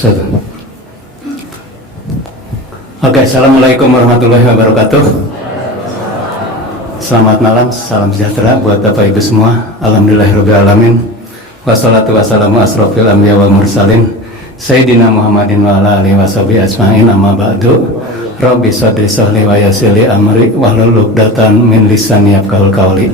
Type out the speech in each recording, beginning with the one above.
Satu. Oke, assalamualaikum warahmatullahi wabarakatuh. Selamat malam, salam sejahtera buat Bapak Ibu semua. Alhamdulillahirrahmanirrahim. Wassalatu wassalamu asrofil anbiya wal mursalin Sayyidina Muhammadin wa ala alihi washabihi ajma'in, amma ba'du. Rabbi shodri sholli wa yassirli amri wahlul 'uqdatam min lisani yafqahul qawli.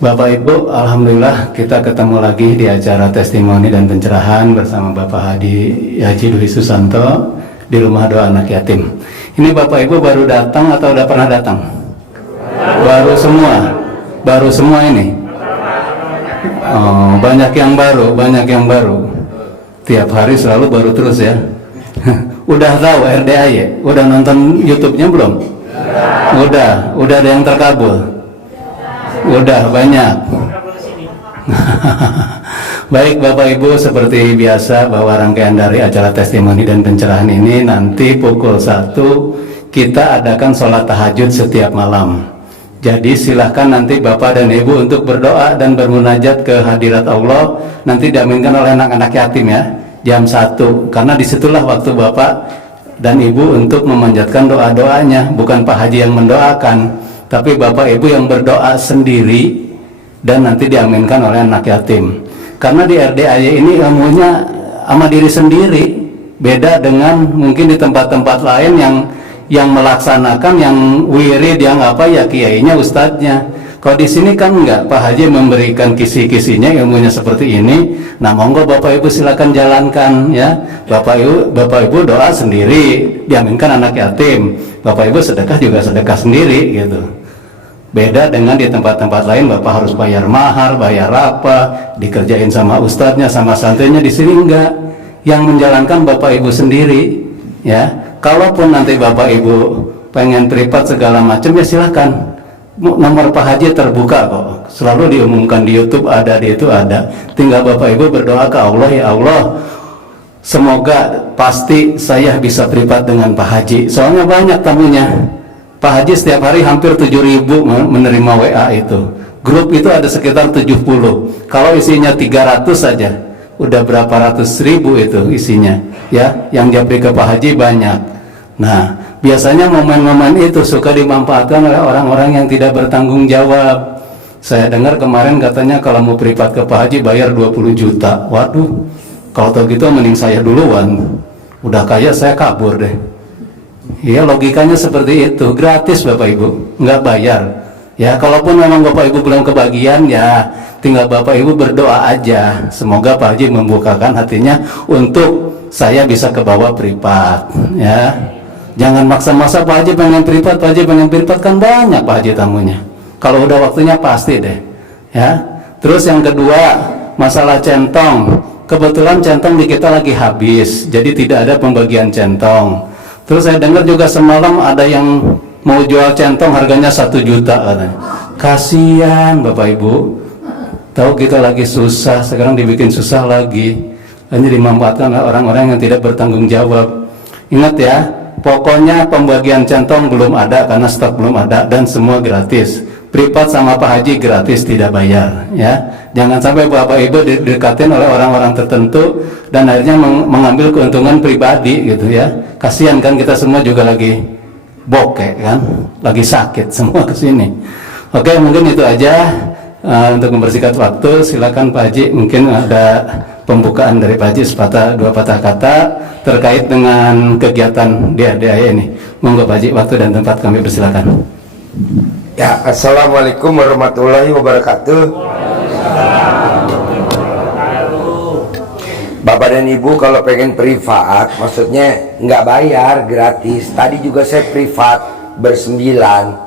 Bapak Ibu, alhamdulillah kita ketemu lagi di acara testimoni dan pencerahan bersama Bapak Haji Dwi Susanto di Rumah Doa Anak Yatim. Ini Bapak Ibu baru datang atau udah pernah datang? Baru semua ini. Oh, banyak yang baru. Tiap hari selalu baru terus ya. Udah tahu RDAY? Udah nonton YouTube-nya belum? Udah ada yang terkabul. Udah banyak. Baik Bapak Ibu, seperti biasa bahwa rangkaian dari acara testimoni dan pencerahan ini nanti pukul 1 kita adakan sholat tahajud setiap malam. Jadi silahkan nanti Bapak dan Ibu untuk berdoa dan bermunajat ke hadirat Allah. Nanti diaminkan oleh anak-anak yatim ya, jam 1. Karena disitulah waktu Bapak dan Ibu untuk memanjatkan doa-doanya. Bukan Pak Haji yang mendoakan, tapi Bapak Ibu yang berdoa sendiri dan nanti diaminkan oleh anak yatim. Karena di RDAY ini ilmunya sama diri sendiri, beda dengan mungkin di tempat-tempat lain yang melaksanakan, yang wirid, yang apa ya kiainya, ustadznya. Kalau di sini kan enggak, Pak Haji memberikan kisi-kisinya, ilmunya seperti ini. Nah monggo Bapak Ibu silakan jalankan ya. Bapak Ibu doa sendiri, diaminkan anak yatim. Bapak Ibu sedekah juga sedekah sendiri gitu. Beda dengan di tempat-tempat lain, Bapak harus bayar mahar, bayar apa, dikerjain sama ustadznya, sama santrinya. Di sini enggak, yang menjalankan Bapak Ibu sendiri ya. Kalaupun nanti Bapak Ibu pengen privat segala macam ya silahkan. Nomor Pak Haji terbuka kok, selalu diumumkan di YouTube, ada di itu ada. Tinggal Bapak Ibu berdoa ke Allah, ya Allah, semoga pasti saya bisa privat dengan Pak Haji. Soalnya banyak tamunya. Pak Haji setiap hari hampir 7.000 menerima WA itu. Grup itu ada sekitar 70. Kalau isinya 300 saja, udah berapa ratus ribu itu isinya. Ya, yang japri ke Pak Haji banyak. Nah, biasanya momen-momen itu suka dimanfaatkan oleh orang-orang yang tidak bertanggung jawab. Saya dengar kemarin katanya kalau mau privat ke Pak Haji bayar 20 juta. Waduh, kalau tahu gitu mending saya duluan. Udah kaya saya kabur deh. Iya, logikanya seperti itu. Gratis Bapak Ibu, nggak bayar. Ya, kalaupun memang Bapak Ibu belum kebagian ya tinggal Bapak Ibu berdoa aja. Semoga Pak Haji membukakan hatinya untuk saya bisa ke bawah privat ya. Jangan maksa-maksa Pak Haji pengen privat, Pak Haji pengen privat, kan banyak Pak Haji tamunya. Kalau udah waktunya pasti deh ya. Terus yang kedua, masalah centong. Kebetulan centong di kita lagi habis, jadi tidak ada pembagian centong. Terus saya dengar juga semalam ada yang mau jual centong harganya 1 juta katanya. Kasihan Bapak Ibu, tahu kita lagi susah, sekarang dibikin susah lagi. Hanya dimanfaatkan oleh orang-orang yang tidak bertanggung jawab. Ingat ya, pokoknya pembagian centong belum ada karena stok belum ada dan semua gratis. Privat sama Pak Haji gratis, tidak bayar ya. Jangan sampai Bapak Ibu didekatin oleh orang-orang tertentu dan akhirnya mengambil keuntungan pribadi gitu ya. Kasihan kan, kita semua juga lagi bokeh kan, lagi sakit semua kesini. Oke, mungkin itu aja untuk membersihkan waktu. Silakan Pak Haji, mungkin ada pembukaan dari Pak Haji dua patah kata terkait dengan kegiatan di RDAY ini. Monggo Pak Haji, waktu dan tempat kami persilakan. Ya, assalamualaikum warahmatullahi wabarakatuh. Bapak dan Ibu kalau pengen privat, maksudnya nggak bayar, gratis. Tadi juga saya privat bersembilan.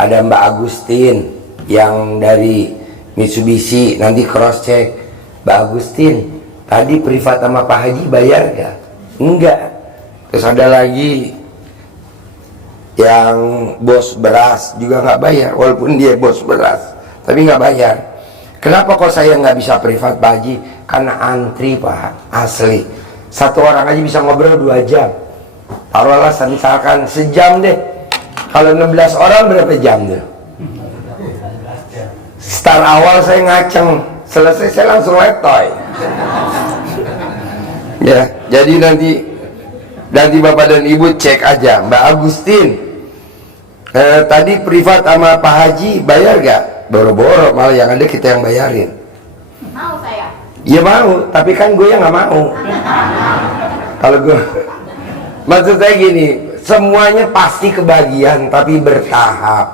Ada Mbak Agustin yang dari Mitsubishi, nanti cross check. Mbak Agustin, tadi privat sama Pak Haji bayar nggak? Enggak. Terus ada lagi yang bos beras juga nggak bayar, walaupun dia bos beras, tapi nggak bayar. Kenapa kok saya nggak bisa privat Pak Haji? Karena antri Pak, asli. Satu orang aja bisa ngobrol 2 jam. Taruhlah misalkan sejam deh. Kalau 16 orang berapa jam tuh? Start awal saya ngaceng, selesai saya langsung letoy. Ya, jadi nanti Bapak dan Ibu cek aja Mbak Agustin. Tadi privat sama Pak Haji bayar gak? Boro-boro, malah yang ada kita yang bayarin. Mau saya? Ya mau, tapi kan gue yang nggak mau. Kalau gue, maksud saya gini, semuanya pasti kebagian, tapi bertahap.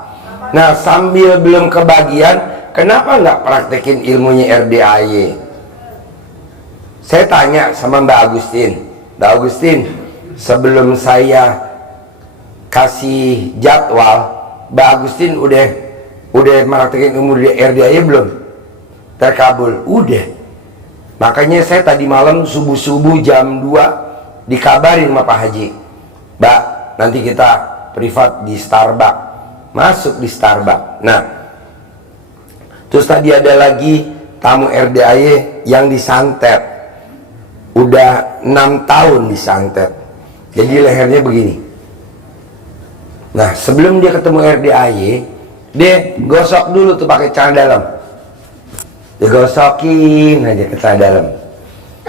Nah, sambil belum kebagian, kenapa nggak praktekin ilmunya RDAY? Saya tanya sama Mbak Agustin, sebelum saya kasih jadwal, Mbak Agustin udah praktekin ilmu di RDAY belum? Terkabul? Udah. Makanya saya tadi malam subuh-subuh jam 2 dikabarin sama Pak Haji, Mbak, nanti kita privat di Starbucks. Masuk di Starbucks. Nah, terus tadi ada lagi tamu RDAY yang disantet. Udah 6 tahun disantet. Jadi lehernya begini. Nah, sebelum dia ketemu RDAY, dia gosok dulu tuh pakai celana dalam. Digosokin aja ke celana dalam.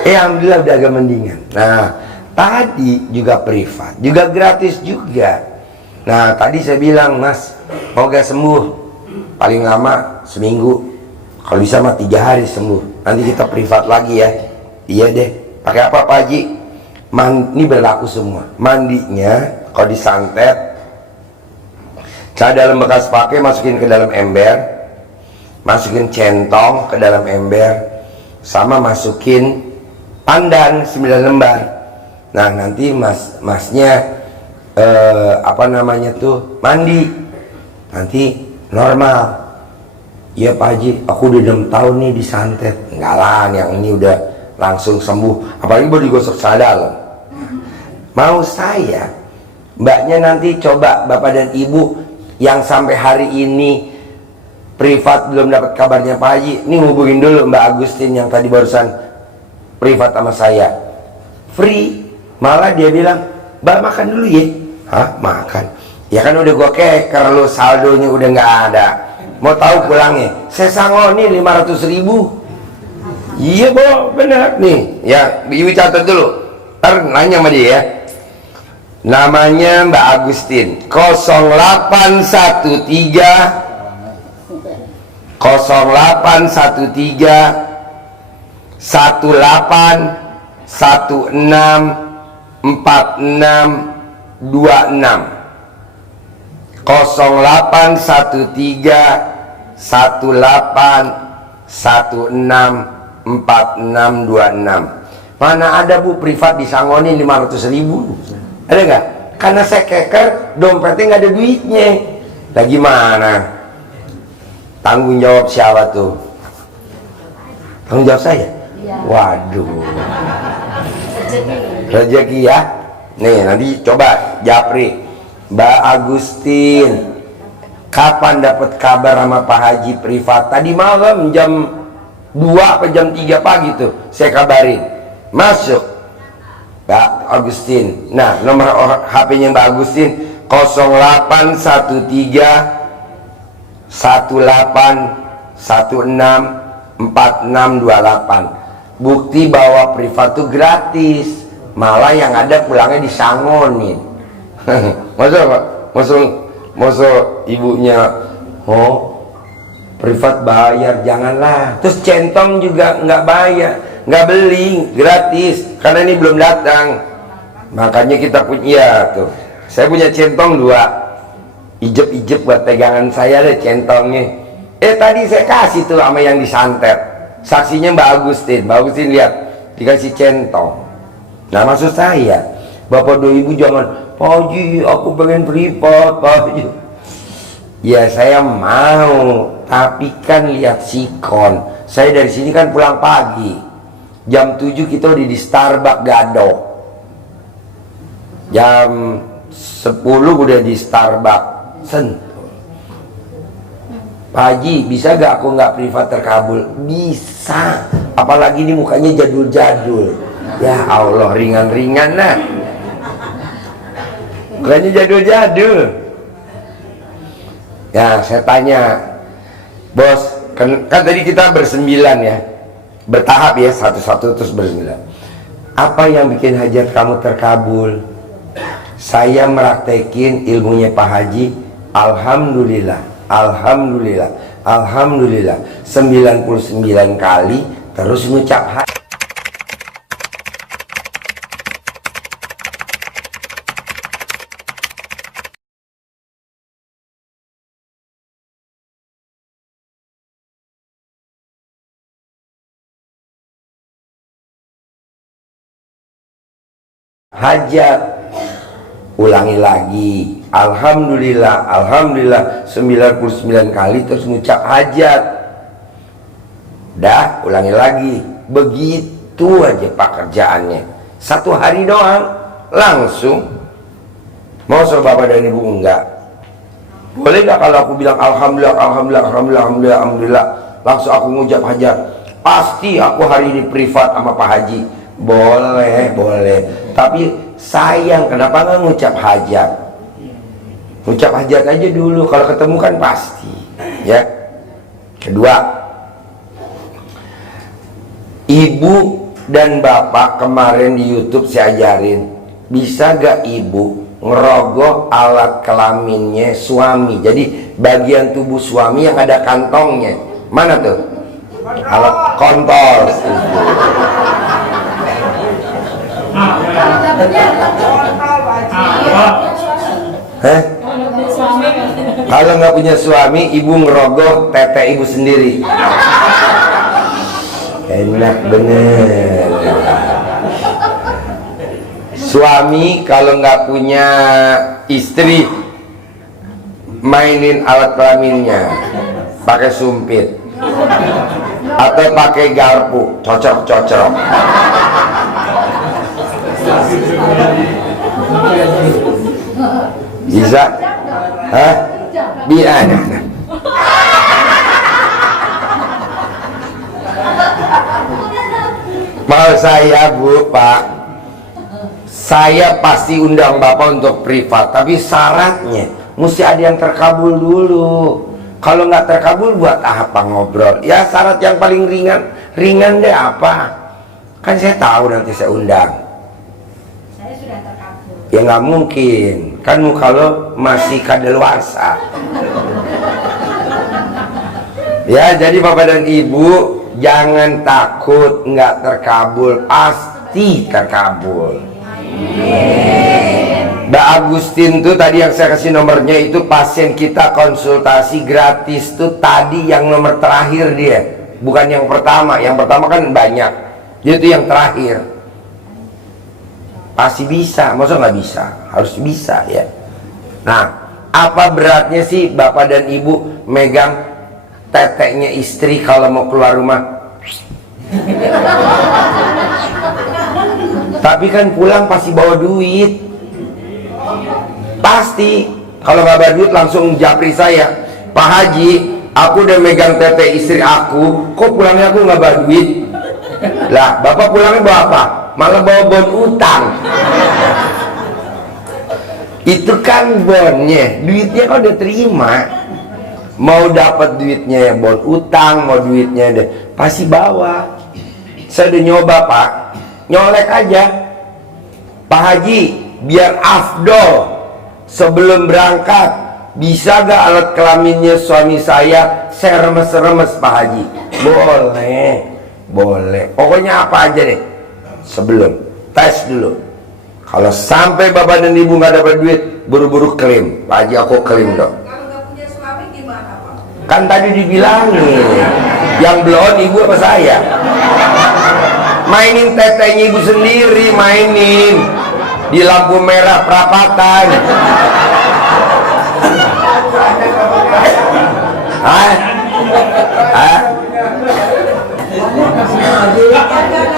Alhamdulillah udah agak mendingan. Nah, tadi juga privat, juga gratis juga. Nah, tadi saya bilang, Mas, mau gak sembuh? Paling lama seminggu. Kalau bisa mah 3 hari sembuh. Nanti kita privat lagi ya. Iya deh. Pakai apa Pak Haji? Ini berlaku semua. Mandinya kalau disantet, celana dalam bekas pakai masukin ke dalam ember, masukin centong ke dalam ember, sama masukin pandan 9 lembar. Nah, nanti masnya mandi, nanti normal. Ya Pak Haji, aku udah 6 tahun nih disantet. Enggak lah, yang ini udah langsung sembuh. Apalagi baru digosok celana dalam. Mau saya, mbaknya nanti coba Bapak dan Ibu yang sampai hari ini privat belum dapat kabarnya Pak Haji, ini hubungin dulu Mbak Agustin yang tadi barusan privat sama saya, free. Malah dia bilang, Mbak makan dulu ya. Hah, makan? Ya kan udah gua keker, lu saldonya udah nggak ada. Mau tahu pulangnya? Saya sangoni 500.000. Iya Bo, benar nih. Ya, Ibu catat dulu. Ntar nanya sama dia ya. Namanya Mbak Agustin. 0813 18 16 46 26 0813 18 16 4626. Mana ada Bu privat disangoni 500.000? Ada nggak? Karena saya keker, dompetnya nggak ada duitnya. Lah gimana? Tanggung jawab siapa tuh? Tanggung jawab saya? Iya. Waduh. Rezeki ya. Nih nanti coba Japri, Mbak Agustin, kapan dapat kabar sama Pak Haji privat? Tadi malam jam 2 apa jam 3 pagi tuh saya kabarin. Masuk Mbak Agustin. Nah, nomor HP-nya Mbak Agustin 0813 18 16 4628. Bukti bahwa privat itu gratis. Malah yang ada pulangnya disangonin. Masuk ibunya, oh privat bayar, janganlah. Terus centong juga nggak bayar, nggak beli, gratis, karena ini belum datang. Makanya kita punya tuh, saya punya centong 2, ijep buat pegangan saya deh centongnya. Tadi saya kasih tuh sama yang disantet, saksinya Mbak Agustin. Mbak Agustin lihat dikasih centong. Nah maksud saya, Bapak dan Ibu jangan, Pak Haji aku pengen privat Pak Haji. Ya saya mau, tapi kan lihat sikon. Saya dari sini kan pulang pagi, jam 7 kita udah di Starbucks Gadok, jam 10 udah di Starbucks Sentul. Pak Haji bisa gak aku nggak privat terkabul? Bisa, apalagi ini mukanya jadul-jadul. Ya Allah, ringan-ringan nah, mukanya jadul-jadul. Ya saya tanya, bos, kan tadi kita bersembilan ya, bertahap ya, satu-satu terus bersembilan. Apa yang bikin hajat kamu terkabul? Saya meraktekin ilmunya Pak Haji. Alhamdulillah, alhamdulillah, alhamdulillah. 99 kali terus ngucap hajat. Ulangi lagi, alhamdulillah, alhamdulillah 99 kali terus ngucap hajat. Dah, ulangi lagi. Begitu aja Pak kerjaannya. 1 hari doang langsung. Mau Bapak dan Ibu enggak? Boleh gak kalau aku bilang alhamdulillah, alhamdulillah, alhamdulillah, alhamdulillah, alhamdulillah, langsung aku ngucap hajat? Pasti aku hari ini privat sama Pak Haji. Boleh, boleh. Tapi sayang, kenapa nggak ngucap hajat? Ngucap hajat aja dulu, kalau ketemu kan pasti. Ya. Kedua, Ibu dan Bapak kemarin di YouTube saya ajarin, bisa gak Ibu ngerogoh alat kelaminnya suami? Jadi bagian tubuh suami yang ada kantongnya. Mana tuh? Alat kontol. Hah? Kalau nggak punya suami, ibu ngerogoh tete ibu sendiri. Enak bener. Suami kalau nggak punya istri, mainin alat kelaminnya pakai sumpit atau pakai garpu, cocok-cocok. Bisa? Hah? Biar. Mau saya Bu, Pak, saya pasti undang Bapak untuk privat, tapi syaratnya mesti ada yang terkabul dulu. Kalau nggak terkabul buat apa ngobrol? Ya syarat yang paling ringan. Ringan deh apa? Kan saya tahu nanti saya undang. Ya nggak mungkin kan kalau masih kadaluarsa. Ya jadi Bapak dan Ibu jangan takut nggak terkabul, pasti terkabul. Mbak Agustin tuh tadi yang saya kasih nomornya itu pasien kita konsultasi gratis tuh tadi yang nomor terakhir dia, bukan yang pertama. Yang pertama kan banyak, dia tuh yang terakhir. Pasti bisa, masa nggak bisa? Harus bisa ya. Nah, apa beratnya sih Bapak dan Ibu megang teteknya istri kalau mau keluar rumah? Tapi kan pulang pasti bawa duit. Pasti. Kalau nggak bawa duit langsung japri saya, Pak Haji, aku udah megang tete istri aku, kok pulangnya aku nggak bawa duit? Lah, Bapak pulangnya bawa apa? Malah bawa bon utang. Itu kan bonnya, duitnya kan udah terima. Mau dapat duitnya ya bon utang, mau duitnya deh pasti bawa. Saya udah nyoba Pak, nyolek aja. Pak Haji, biar afdol sebelum berangkat, bisa gak alat kelaminnya suami saya remes-remes Pak Haji? Boleh, boleh. Pokoknya apa aja deh. Sebelum tes dulu. Kalau sampai Bapak dan Ibu nggak dapat duit, buru-buru klaim. Pak Haji aku klaim dong. Kalau nggak punya suami gimana Pak? Kan tadi dibilangin, yang belum Ibu apa saya? Mainin tetenya Ibu sendiri, mainin di lampu merah perapatan. Hah? Hah?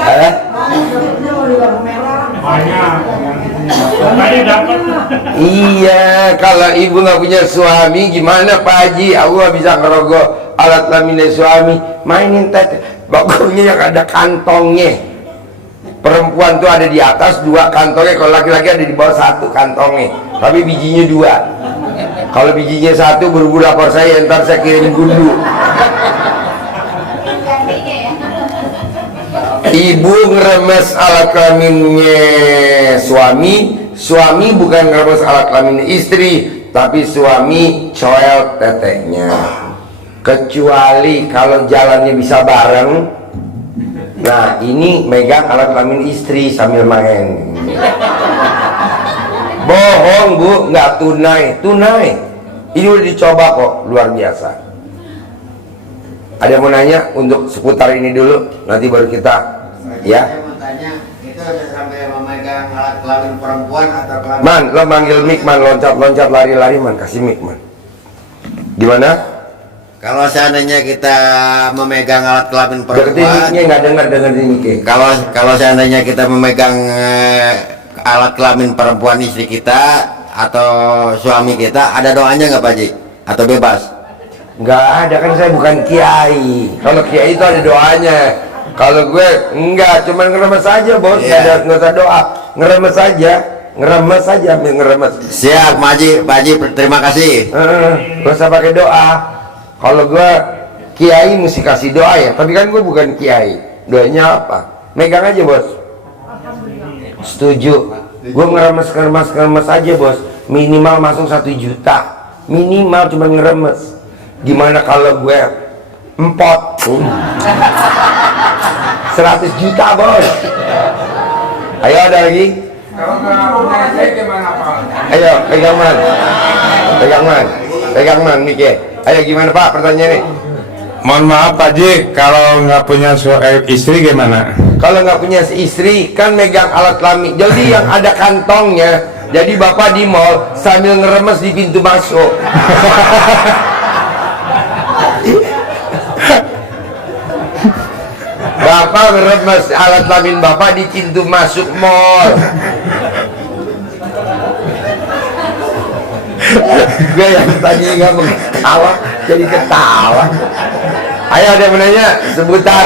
Hah? Iya, kalau Ibu nggak punya suami gimana Pak Haji? Aku nggak bisa ngerogoh alat kelamin suami. Mainin tete, pokoknya yang ada kantongnya. Perempuan tuh ada di atas 2 kantongnya, kalau laki-laki ada di bawah 1 kantongnya, tapi bijinya 2. Kalau bijinya 1 buru-buru lapor saya, ntar saya kirim gundu. Ibu ngeremes alat kelaminnya suami bukan ngeremes alat kelamin istri, tapi suami coel teteknya. Kecuali kalau jalannya bisa bareng. Nah, ini megang alat kelamin istri sambil main. Bohong Bu, nggak tunai. Ini udah dicoba kok, luar biasa. Ada yang mau nanya untuk seputar ini dulu, nanti baru kita. Ya. Saya mau tanya, itu sampai memegang alat kelamin perempuan atau kelamin? Man, lo manggil mic man, loncat lari man, kasih mic man. Gimana? Kalau seandainya kita memegang alat kelamin Deketin perempuan, mic-nya, nggak dengar di mic-nya. kalau seandainya kita memegang alat kelamin perempuan istri kita atau suami kita, ada doanya nggak Pak Haji? Atau bebas? Nggak ada, kan saya bukan kiai. Kalau kiai itu ada doanya. Kalau gue enggak, cuman ngeremes aja bos, nggak usah doa, ngeremes aja, ambil ngeremes. Siap, Pak Haji, terima kasih. Gak usah pakai doa. Kalau gue kiai mesti kasih doa ya, tapi kan gue bukan kiai. Doanya apa? Megang aja bos. Setuju. Gue ngeremes aja bos. Minimal masuk 1 juta. Minimal cuma ngeremes. Gimana kalau gue empot? 100 juta bos. Ayo, ada lagi? Kalau nggak punya istri gimana Pak? Ayo, pegang man, Miki. Ayo gimana Pak pertanyaannya? Mohon maaf Pak Haji, kalau nggak punya istri gimana? Kalau nggak punya istri kan megang alat kelamin. Jadi yang ada kantongnya. Jadi bapak di mall sambil ngeremes di pintu masuk. Bapak ngeremes alat kelamin bapak di pintu masuk mall. Gue yang tadi nggak mau ketawa jadi ketawa. Ayo ada yang menanya seputar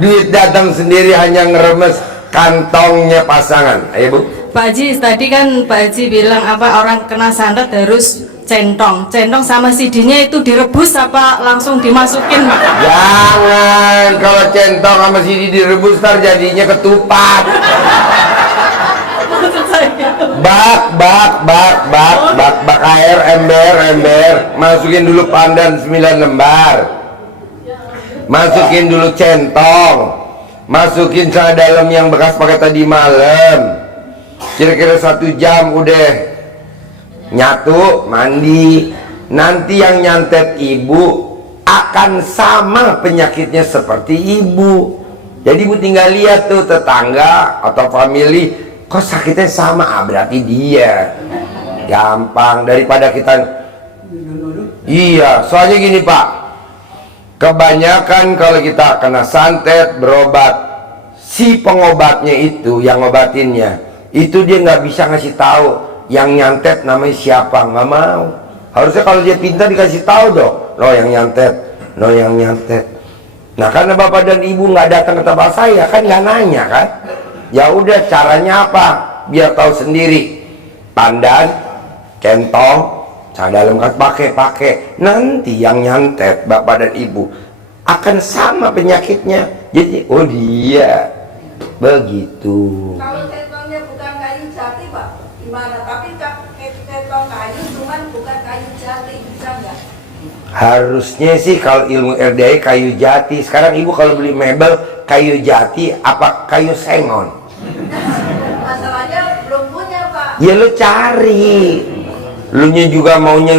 duit datang sendiri hanya ngeremes kantongnya pasangan. Ayo Bu. Pak Haji, tadi kan Pak Haji bilang apa orang kena santet harus centong sama CD-nya itu direbus apa langsung dimasukin Pak? Jangan, kalau centong sama sini direbus ntar jadinya ketupat. Bak air ember, masukin dulu pandan 9 lembar, masukin dulu centong, masukin celana dalam yang bekas pakai tadi malam, kira-kira 1 jam udah nyatu, mandi. Nanti yang nyantet ibu akan sama penyakitnya seperti ibu. Jadi ibu tinggal lihat tuh tetangga atau family, kok sakitnya sama, berarti dia. Gampang daripada kita. Iya, soalnya gini Pak, kebanyakan kalau kita kena santet berobat, si pengobatnya itu yang ngobatinnya itu dia nggak bisa ngasih tahu yang nyantet namanya siapa, nggak mau. Harusnya kalau dia pintar dikasih tahu dong, lo yang nyantet. Nah karena bapak dan ibu nggak datang ke tempat saya kan, nggak nanya kan, ya udah caranya apa biar tahu sendiri. Pandan, centong, celana dalam kan pakai. Nanti yang nyantet bapak dan ibu akan sama penyakitnya. Jadi oh dia begitu. Kalau centongnya bukan kayu jati Pak, gimana? Tapi centong kayu cuman bukan kayu jati, bisa nggak? Harusnya sih kalau ilmu RDI kayu jati. Sekarang ibu kalau beli mebel kayu jati apa kayu sengon? Masalahnya belum punya Pak. Ya lu cari. Lu nya juga maunya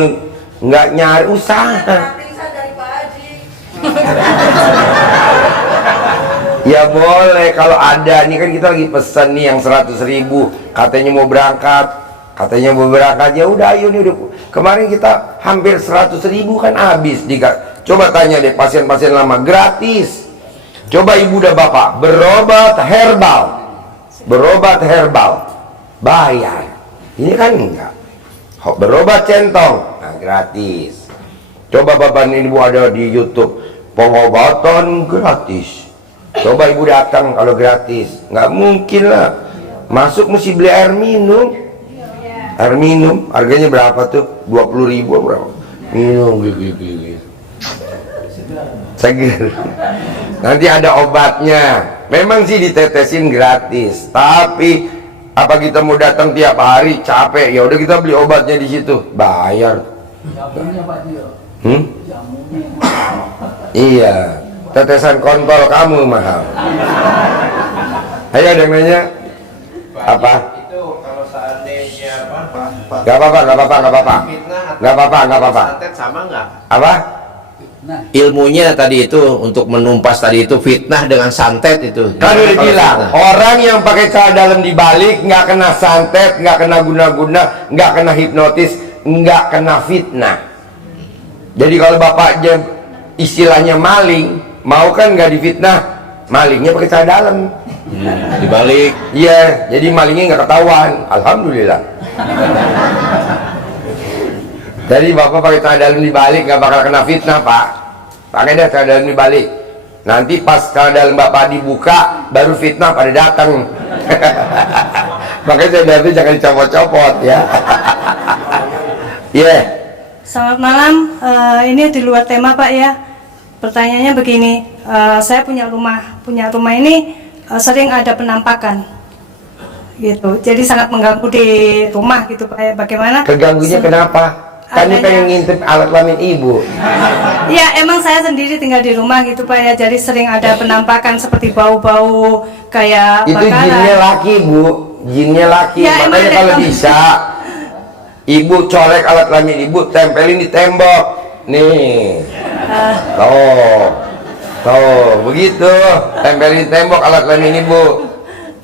nggak nyari, usaha. Gratisan dari Pak Haji. Ya boleh kalau ada. Nih kan kita lagi pesan nih yang 100.000, katanya mau berangkat. Ya udah ayo nih, udah. Kemarin kita hampir 100.000 kan habis. Coba tanya deh pasien-pasien lama, gratis. Coba ibu dan bapak berobat herbal bayar. Ini kan enggak. Berobat centong, nah gratis. Coba bapak dan ibu ada di YouTube, pengobatan gratis. Coba ibu datang kalau gratis, nggak mungkin lah. Masuk mesti beli air minum. Air minum harganya berapa tuh? 20.000 berapa? Minum gigi. Seger. Nanti ada obatnya. Memang sih ditetesin gratis, tapi apa kita mau datang tiap hari capek? Ya udah kita beli obatnya di situ, bayar. Iya, tetesan kontol kamu mahal. Ayo ada yang nanya apa? Itu kalau seandainya apa? Gak apa-apa, gak apa-apa, gak apa-apa. Gak apa-apa, gak apa-apa. Santet sama nggak? Apa? Ilmunya tadi itu untuk menumpas tadi itu fitnah dengan santet itu. Kan udah Kalau bilang, fitnah. orang yang pakai cara dalam dibalik nggak kena santet, nggak kena guna-guna, nggak kena hipnotis, nggak kena fitnah. Jadi kalau bapak istilahnya maling, mau kan nggak difitnah, malingnya pakai cara dalam. Dibalik. Iya, jadi malingnya nggak ketahuan. Alhamdulillah. Jadi bapak pakai cara dalam dibalik nggak bakal kena fitnah, pak. Pakai dah cara dalam dibalik. Nanti pas cara dalam bapak dibuka, baru fitnah pada datang. Makanya saya dalam itu jangan dicopot-copot ya. Iya. Selamat malam, ini di luar tema Pak ya. Pertanyaannya begini, saya punya rumah ini sering ada penampakan, gitu. Jadi sangat mengganggu di rumah gitu Pak ya. Bagaimana? Keganggunya kenapa? Kan dia pengen ngintip alat kelamin ibu. Ya emang saya sendiri tinggal di rumah gitu Pak ya. Jadi sering ada penampakan seperti bau-bau kayak Itu bakaran. jinnya laki bu, jinnya laki. Ya, Makanya emang kalau emang. bisa, ibu colek alat kelamin ibu, tempelin di tembok. Nih, tuh, begitu. Tempelin di tembok alat kelamin ibu.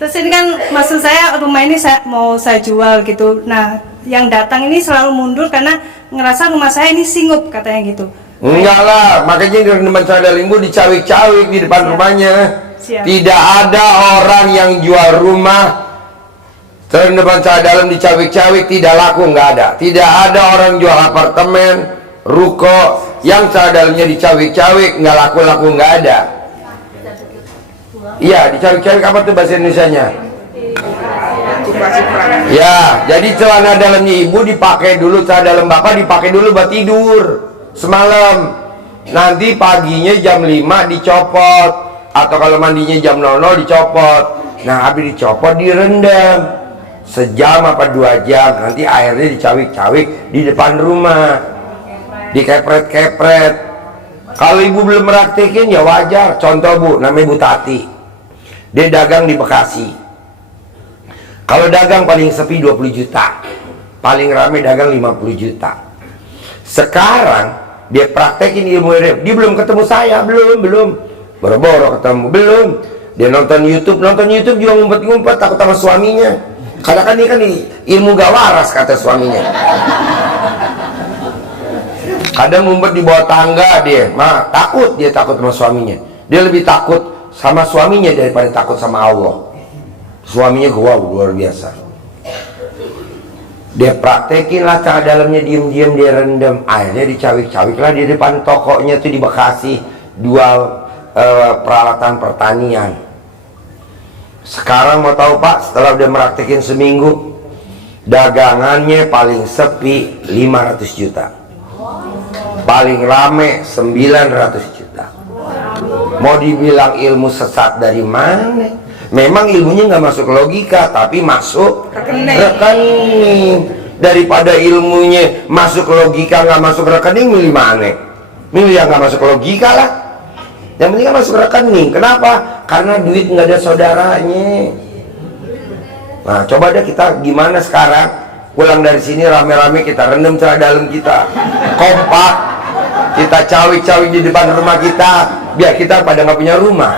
Terus ini kan maksud saya rumah ini mau saya jual gitu. Nah yang datang ini selalu mundur karena ngerasa rumah saya ini singup katanya gitu. Enggak lah, makanya di rendaman cara dalam ibu dicawik-cawik di depan rumahnya. Siap. Tidak ada orang yang jual rumah rendaman cara dalam dicawik-cawik tidak laku, nggak ada. Tidak ada orang jual apartemen, ruko yang cara dalamnya dicawik-cawik nggak laku-laku, nggak ada. Iya, dicawik-cawik apa tuh bahasa Indonesianya? Ya, jadi celana dalamnya ibu dipakai dulu, celana dalam bapak dipakai dulu buat tidur semalam. Nanti paginya jam 5 dicopot, atau kalau mandinya jam 00 dicopot. Nah, habis dicopot direndam sejam apa 2 jam. Nanti airnya dicawik-cawik di depan rumah, dikepret-kepret. Kalau ibu belum meraktekin ya wajar. Contoh bu, namanya Bu Tati, dia dagang di Bekasi. Kalau dagang paling sepi 20 juta, paling rame dagang 50 juta. Sekarang dia praktekin ilmu dia belum ketemu saya, belum boro-boro ketemu, belum. Dia nonton YouTube juga ngumpet-ngumpet takut sama suaminya. Karena kan ini kan ilmu gak waras kata suaminya. Kadang ngumpet di bawah tangga dia, takut sama suaminya. Dia lebih takut sama suaminya daripada takut sama Allah. Suaminya wow, luar biasa. Dia praktekin lah cara dalamnya, diem-diem dia rendam, airnya dicawik-cawik lah di depan tokonya tuh di Bekasi, jual peralatan pertanian. Sekarang mau tahu pak, setelah udah meraktekin seminggu, dagangannya paling sepi 500 juta, paling rame 900 juta. Mau dibilang ilmu sesat dari mana? Memang ilmunya nggak masuk logika, tapi masuk rekening. Daripada ilmunya masuk logika nggak masuk rekening, milih mana? Milih yang nggak masuk logika lah. Yang penting kan masuk rekening. Kenapa? Karena duit nggak ada saudaranya. Nah, coba deh kita gimana sekarang? Pulang dari sini rame-rame kita rendam celana dalam kita, kompak, kita cawik-cawik di depan rumah kita, biar kita pada nggak punya rumah.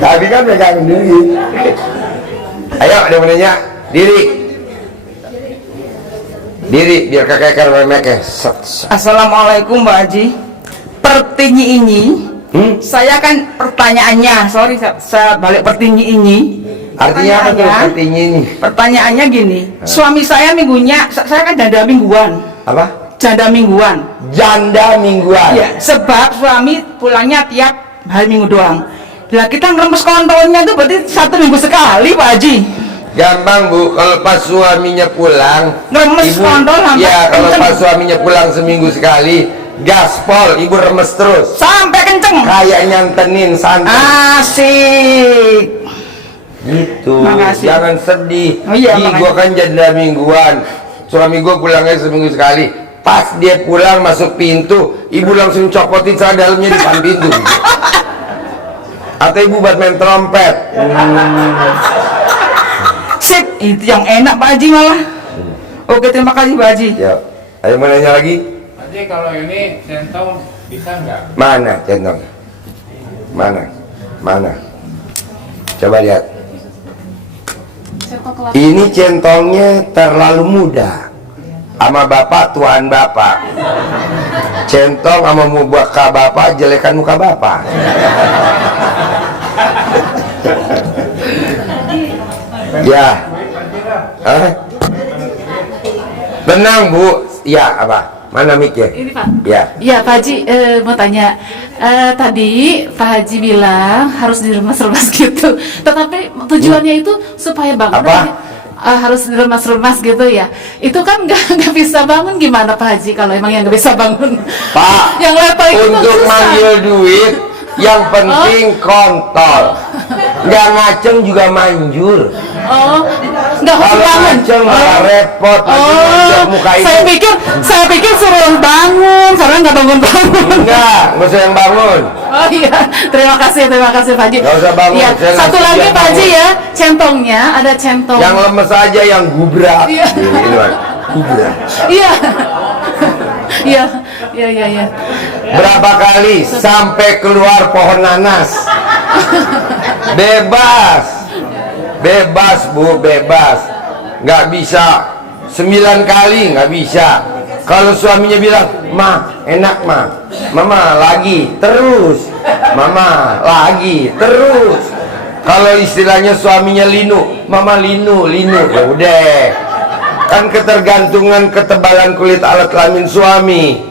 Tapi kan megang duit. Ayo ada yang nanya, diri biar kakek mereka. Assalamualaikum Mbak Haji. Pertinyi ini, saya kan pertanyaannya, sorry saya balik pertinyi ini. Artinya apa tuh pertinyi ini? Pertanyaannya gini, suami saya minggunya, saya kan janda mingguan. Apa? Janda mingguan. Janda mingguan. Ya, sebab suami pulangnya tiap hari minggu doang. Lah kita ngeremes kontolnya itu berarti 1 minggu sekali Pak Haji. Gampang Bu, kalau pas suaminya pulang, Ngeremes kondol sampai ya kalau kenceng. pas suaminya pulang seminggu sekali, gaspol, ibu remes terus. Sampai kenceng. Kayak nyantenin santai. Asik. Gitu. Makasih. Jangan sedih. Oh iya, makasih. Gua kan janda mingguan. Suami gua pulangnya seminggu sekali. Pas dia pulang masuk pintu, ibu langsung copotin celana dalamnya di depan pintu. Atau ibu buat main trompet. Sip, itu yang enak Pak Haji malah. Oke, terima kasih Pak Haji. Ya. Ayo mau nanya lagi? Pak Haji, kalau ini centong bisa nggak? Mana centong? Mana? Mana? Coba lihat. Ini centongnya terlalu muda. Sama bapak, tuaan bapak. Centong sama muka bapak, jelekan muka bapak. Ya. Hah? Tenang Bu. Ya apa? Mana mic-nya? Ini Pak. Ya. Ya Pak Haji, mau tanya. Tadi Pak Haji bilang harus diremas-remas gitu. Tetapi tujuannya itu supaya bangun. Apa? Harus diremas-remas gitu ya. Itu kan nggak bisa bangun, gimana Pak Haji kalau emang yang nggak bisa bangun? Pak, yang level itu untuk susah. manggil duit yang penting kontol. Nggak ngaceng juga manjur. Oh, nggak harus Kalau bangun. ngaceng malah repot. Lagi manjat muka ibu. Saya pikir suruh bangun karena nggak bangun-bangun. Enggak usah yang bangun. Oh iya, terima kasih Pak Haji. Nggak usah bangun, Iya, saya satu ngasih lagi yang Pak Haji bangun. ya, centongnya ada centong. Yang lemes aja, yang gubrak. Iya. Ini, Wan. Gubrak. Iya. Iya. Berapa kali sampai keluar pohon nanas? Bebas Bu, bebas. Nggak bisa 9 kali, nggak bisa. Kalau suaminya bilang, "Ma, enak Ma, Mama lagi terus, Mama lagi terus." Kalau istilahnya suaminya linu, Mama linu, ya udah. Kan ketergantungan ketebalan kulit alat kelamin suami.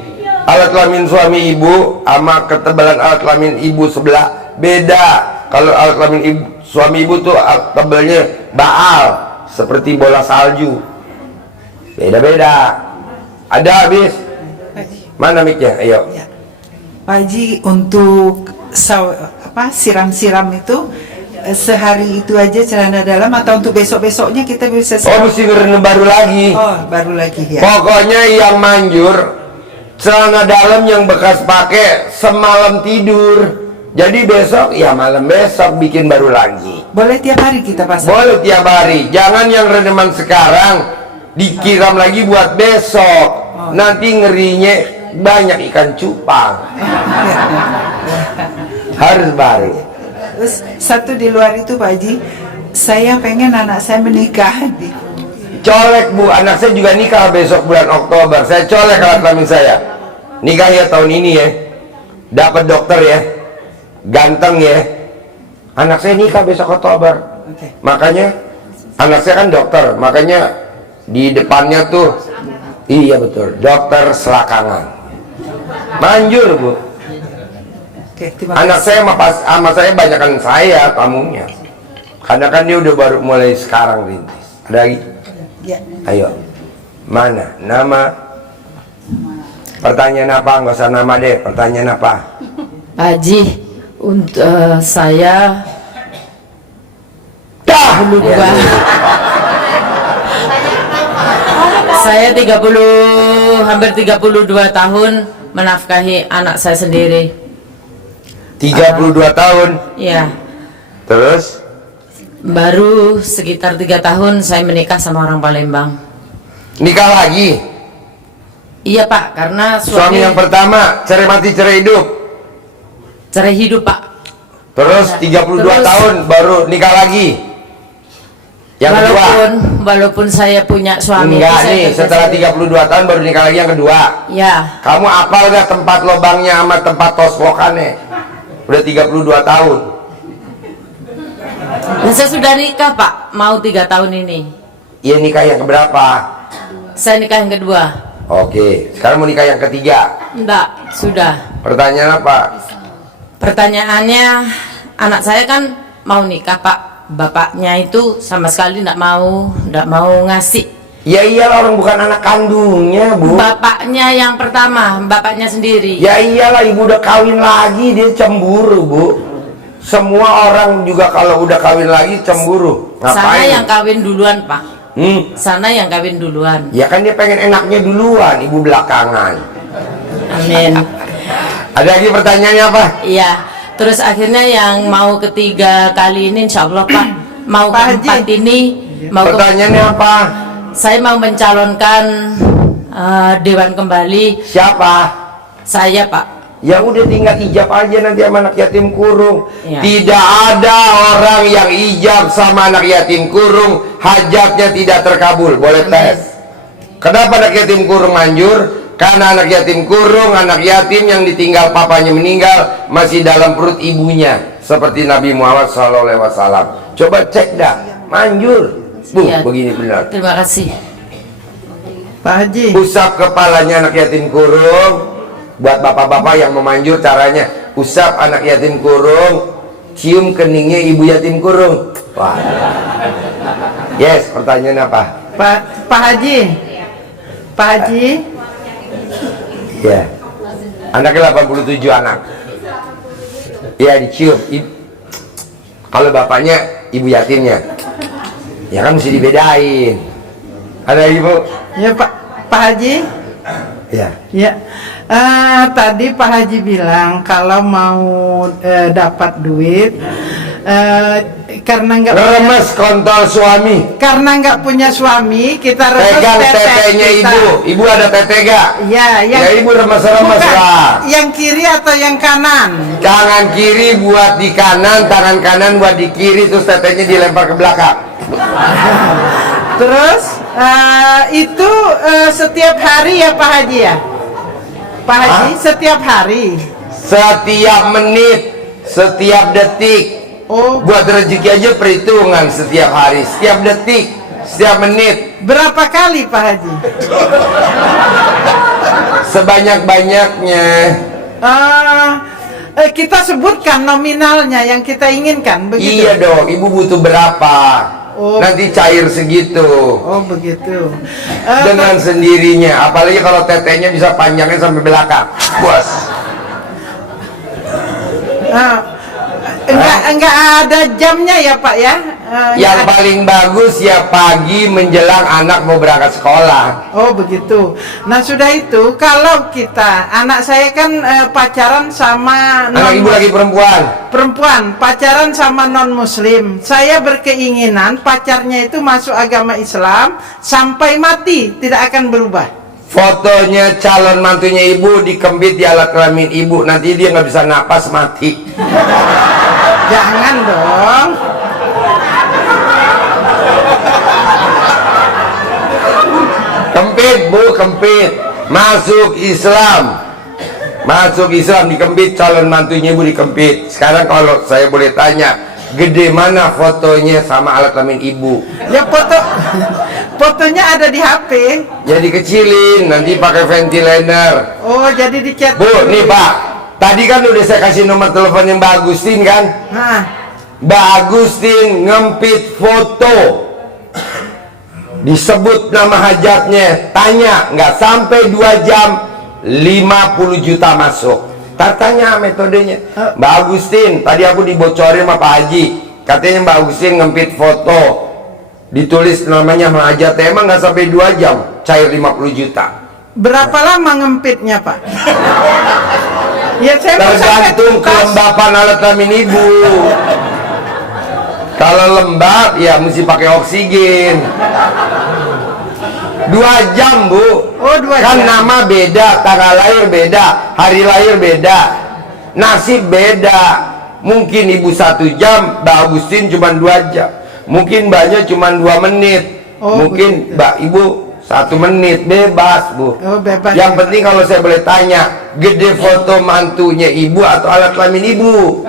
Alat kelamin suami ibu sama ketebalan alat kelamin ibu sebelah beda. Kalau alat kelamin suami ibu tuh tebalnya baal seperti bola salju. Beda-beda. Ada habis. Mana mic-nya? Ayo. Ya. Pak Haji, untuk siram-siram itu sehari itu aja celana dalam atau untuk besok-besoknya kita bisa Oh, mesti ngerendam baru lagi. Oh, baru lagi ya. Pokoknya yang manjur celana dalam yang bekas pakai semalam tidur. Jadi besok ya malam besok bikin baru lagi. Boleh tiap hari kita pasang? Boleh tiap hari. Jangan yang rendaman sekarang dikiram lagi buat besok. Nanti ngerinya banyak ikan cupang. Harus baru. Terus satu di luar itu Pak Haji, saya pengen anak saya menikah. Colek Bu, anak saya juga nikah besok bulan Oktober. Saya colek alat kelamin saya. Nikah ya tahun ini ya. Dapat dokter ya. Ganteng ya. Anak saya nikah besok Oktober. Makanya anak saya kan dokter, makanya di depannya tuh iya betul, dokter selakangan. Manjur Bu. Anak saya sama saya banyakan saya tamunya. Karena kan dia udah baru mulai sekarang rintis. Ada lagi? Ya. Ayo. Mana? Nama? Pertanyaan apa? Nggak usah nama deh. Pertanyaan apa? Pak Haji, untuk saya Ya. Saya hampir 32 tahun menafkahi anak saya sendiri. 32 tahun. Ya, Terus? baru sekitar 3 tahun saya menikah sama orang Palembang. Nikah lagi? Iya Pak, karena Suami yang pertama cerai mati cerai hidup. cerai hidup Pak. Terus 32 tahun baru nikah lagi. Yang kedua? Walaupun saya punya suami. Enggak saya nih, kerja setelah sendiri. 32 tahun baru nikah lagi yang kedua. Ya. Kamu apal gak tempat lobangnya sama tempat toslokannya? Udah 32 tahun. Dan saya sudah nikah Pak, mau 3 tahun ini. Iya, nikah yang keberapa? Saya nikah yang kedua. Oke, sekarang mau nikah yang ketiga. Enggak, sudah. Pertanyaan apa? Pertanyaannya, anak saya kan mau nikah Pak, bapaknya itu sama sekali nggak mau ngasih. Ya iyalah, orang bukan anak kandungnya, Bu. Bapaknya yang pertama, bapaknya sendiri. Ya iyalah, ibu udah kawin lagi, dia cemburu, Bu. Semua orang juga kalau udah kawin lagi cemburu. Ngapain? Sana yang kawin duluan, Pak. Sana yang kawin duluan. Ya kan dia pengen enaknya duluan, ibu belakangan. Amin. Ada lagi pertanyaannya apa? Iya. Terus akhirnya yang mau ketiga kali ini, insya Allah Pak, mau keempat ini, Pertanyaannya apa? Saya mau mencalonkan Dewan Kembali. Siapa? Saya, Pak. Ya udah tinggal ijab aja nanti sama anak yatim kurung. Ya. Tidak ada orang yang ijab sama anak yatim kurung hajatnya tidak terkabul. Boleh tes. Kenapa anak yatim kurung manjur? Karena anak yatim kurung, anak yatim yang ditinggal papanya meninggal masih dalam perut ibunya, seperti Nabi Muhammad SAW. Coba cek dah, manjur. Bu, Ya. begini benar. Terima kasih. Pak Haji. Usap kepalanya anak yatim kurung. Buat bapak-bapak yang memanjur, caranya usap anak yatim kurung, cium keningnya ibu yatim kurung. Wah. Yes, pertanyaan apa? Pak Haji. Pak Haji. Ya. Anaknya 87 anak. Ya, dicium. Kalau bapaknya ibu yatimnya, ya kan mesti dibedain. Ada ibu? Ya Pak Haji. Ya. Ya. Tadi Pak Haji bilang kalau mau dapat duit karena nggak remes kontol suami. Karena nggak punya suami, kita remes pegang tete tetenya kita. ibu ada tete gak? Ya, ya ibu remes-remes lah. Yang kiri atau yang kanan? Tangan kiri buat di kanan, tangan kanan buat di kiri, terus tetenya dilempar ke belakang. Terus itu setiap hari ya Pak Haji ya? Pak Haji, setiap hari? Setiap menit, setiap detik. Oh, buat rezeki aja perhitungan setiap hari, setiap detik, setiap menit. Berapa kali Pak Haji? Sebanyak-banyaknya. Kita sebutkan nominalnya yang kita inginkan, begitu? Iya dong, ibu butuh berapa? Oh. Nanti cair segitu. Oh begitu. Dengan sendirinya, apalagi kalau tetenya bisa panjangnya sampai belakang. Bos. Enggak ada jamnya ya Pak ya? Yang paling bagus ya pagi menjelang anak mau berangkat sekolah. Oh begitu. Nah sudah itu, kalau kita, anak saya kan pacaran sama anak ibu lagi perempuan pacaran sama non muslim. Saya berkeinginan pacarnya itu masuk agama Islam sampai mati, tidak akan berubah. Fotonya calon mantunya ibu dikembit di alat kelamin ibu, nanti dia nggak bisa napas, mati. Jangan dong. Kempit bu, kempit. Masuk Islam, dikempit, calon mantunya ibu dikempit. Sekarang kalau saya boleh tanya, gede mana fotonya sama alat kelamin ibu? Ya fotonya ada di HP. Ya dikecilin, nanti pakai ventilator. Oh jadi dicetak. Bu, nih Pak, tadi kan udah saya kasih nomor teleponnya Mbak Agustin kan? Nah. Mbak Agustin ngempit foto, disebut nama hajatnya, tanya, nggak sampai 2 jam 50 juta masuk. Tanya metodenya. Mbak Agustin, tadi aku dibocorin sama Pak Haji, katanya Mbak Agustin ngempit foto, ditulis namanya hajat, emang nggak sampai 2 jam cair 50 juta. Berapa lama ngempitnya Pak? Ya saya tergantung kelembapan alat kelamin ibu. Kalau lembab ya mesti pakai oksigen. 2 jam bu. Oh 2 kan jam. nama beda, tanggal lahir beda, hari lahir beda, nasib beda. Mungkin ibu 1 jam, Mbak Agustin cuma 2 jam. Mungkin mbaknya cuma 2 menit. Mungkin Mbak Ibu 1 menit, bebas bu. Oh, bebas. Yang penting kalau saya boleh tanya, gede foto mantunya ibu atau alat kelamin ibu?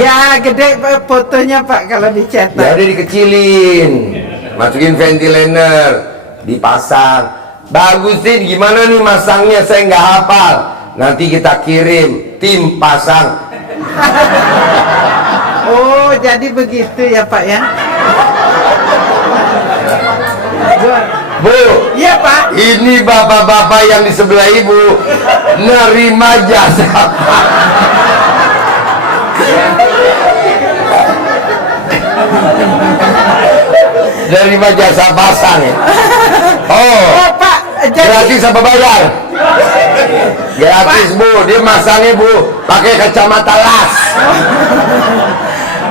Ya gede fotonya Pak kalau dicetak. Ya udah dikecilin, masukin ventilator, dipasang. Bagustin gimana nih masangnya, saya nggak hafal. Nanti kita kirim tim pasang. Oh Oh, jadi begitu ya Pak ya? Bu, Iya Pak. ini bapak-bapak yang di sebelah ibu nerima jasa. Nerima jasa pasang ya. Oh, Oh Pak, jadi gratis apa bayar? Gratis Bu, dia masangnya Bu pakai kacamata las.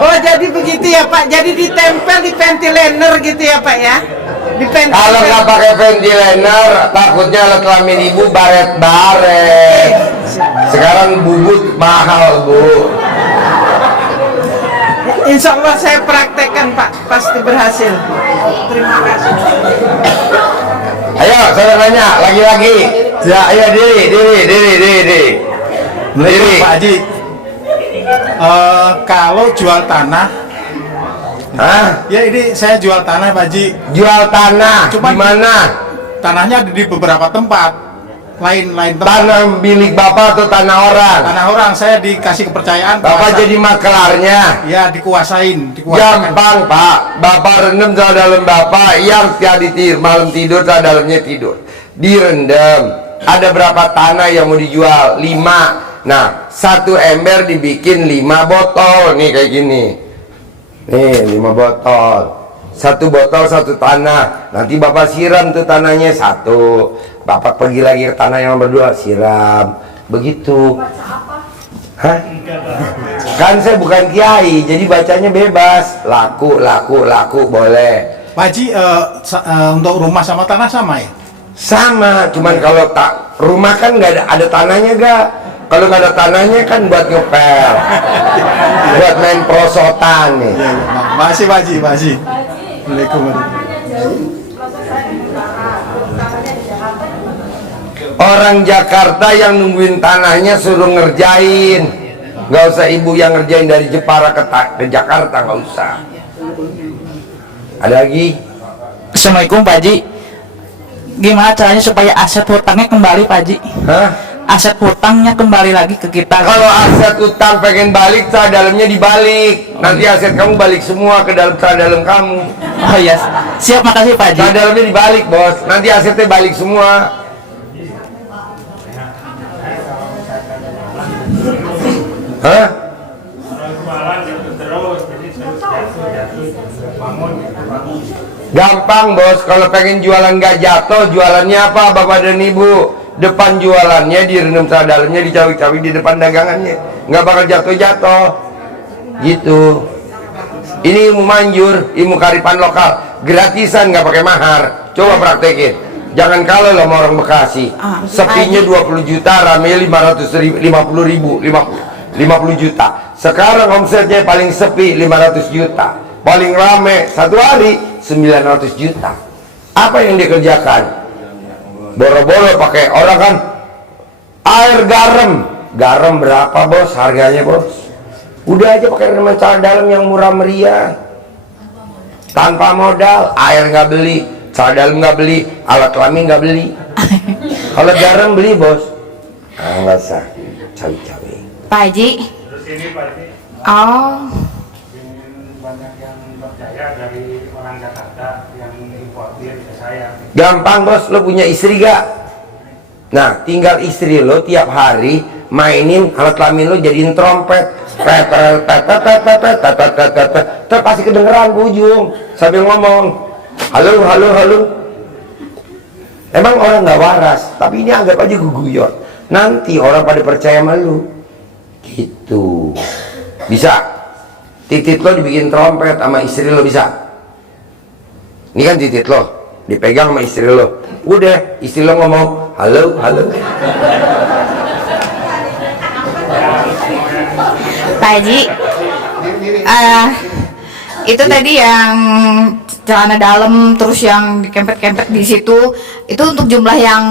oh jadi begitu ya Pak. Jadi ditempel di ventilator gitu ya Pak ya? Di ventilator. Kalau nggak pakai ventilator, takutnya alat kelamin ibu baret-baret. Sekarang bubut mahal Bu. Insya Allah saya praktekkan Pak, pasti berhasil. Terima kasih. Ayo, saya nanya lagi-lagi. Ya, ayo diri. Pak Haji, kalau jual tanah, Hah? ya ini saya jual tanah Pak Haji. Jual tanah Cuma di mana? Tanahnya ada di beberapa tempat, lain tempat. Tanah milik Bapak atau tanah orang? Tanah orang, saya dikasih kepercayaan. Bapak kuasa. jadi makelarnya. Ya dikuasain. Gampang Pak, Bapak rendam sama dalam Bapak yang malam tidur sama dalamnya tidur. Direndam. Ada berapa tanah yang mau dijual? 5. Nah, 1 ember dibikin 5 botol nih kayak gini. Nih 5 botol. 1 botol 1 tanah. Nanti Bapak siram tuh tanahnya 1. Bapak pergi lagi ke tanah yang berdua, siram. Begitu. Hah? Kan saya bukan kiai, jadi bacanya bebas. Laku boleh. Pak Haji, untuk rumah sama tanah sama ya? Sama, cuman kalau tak rumah kan nggak ada tanahnya gak. Kalau nggak ada tanahnya kan buat ngepel, buat main prosotan nih. Ya, makasih Pak Haji, Pak Haji. Waalaikumsalam. Orang Jakarta yang nungguin tanahnya suruh ngerjain. Nggak usah ibu yang ngerjain dari Jepara ke Jakarta, nggak usah. Ada lagi? Assalamualaikum Pak Haji. Gimana caranya supaya aset hutangnya kembali Pak Haji? Hah? Aset hutangnya kembali lagi ke kita. Kalau aset utang pengen balik, dalamnya dibalik. Nanti aset kamu balik semua ke dalam dalam kamu. Oh iya, siap, makasih Pak Haji. Dalamnya dibalik bos, nanti asetnya balik semua. Hah? Gampang bos, kalau pengen jualan gak jatuh, jualannya apa Bapak dan Ibu? Depan jualannya direndam sama dalamnya, dicawi-cawi di depan dagangannya, nggak bakal jatuh-jatuh. Gitu. Ini ilmu manjur, ilmu karipan lokal, gratisan, nggak pakai mahar. Coba praktekin. Jangan kalah loh sama orang Bekasi. Sepinya 20 juta, rame 50 juta. Sekarang omsetnya paling sepi 500 juta. Paling rame satu hari 900 juta. Apa yang dikerjakan? Boro-boro pakai orang kan air garam berapa bos harganya bos? Udah aja pakai reneman cara dalam yang murah meriah, tanpa modal. Air nggak beli, cara dalam nggak beli, alat kelamin nggak beli. Kalau garam beli bos, nggak usah cawi-cawi. Pak Haji. Oh. Gampang bos, lo punya istri gak? Nah, tinggal istri lo tiap hari mainin alat kelamin lo jadiin trompet. Pasti kedengeran ke ujung sambil ngomong, halo. Emang orang nggak waras, tapi ini anggap aja guguyon. Nanti orang pada percaya sama lo. Gitu. Bisa. Titit lo dibikin trompet sama istri lo, bisa. Ini kan titit lo, dipegang sama istri lo. Udah, istri lo ngomong, halo. Pak Haji, itu tadi yang celana dalam terus yang dikempet-kempet di situ, itu untuk jumlah yang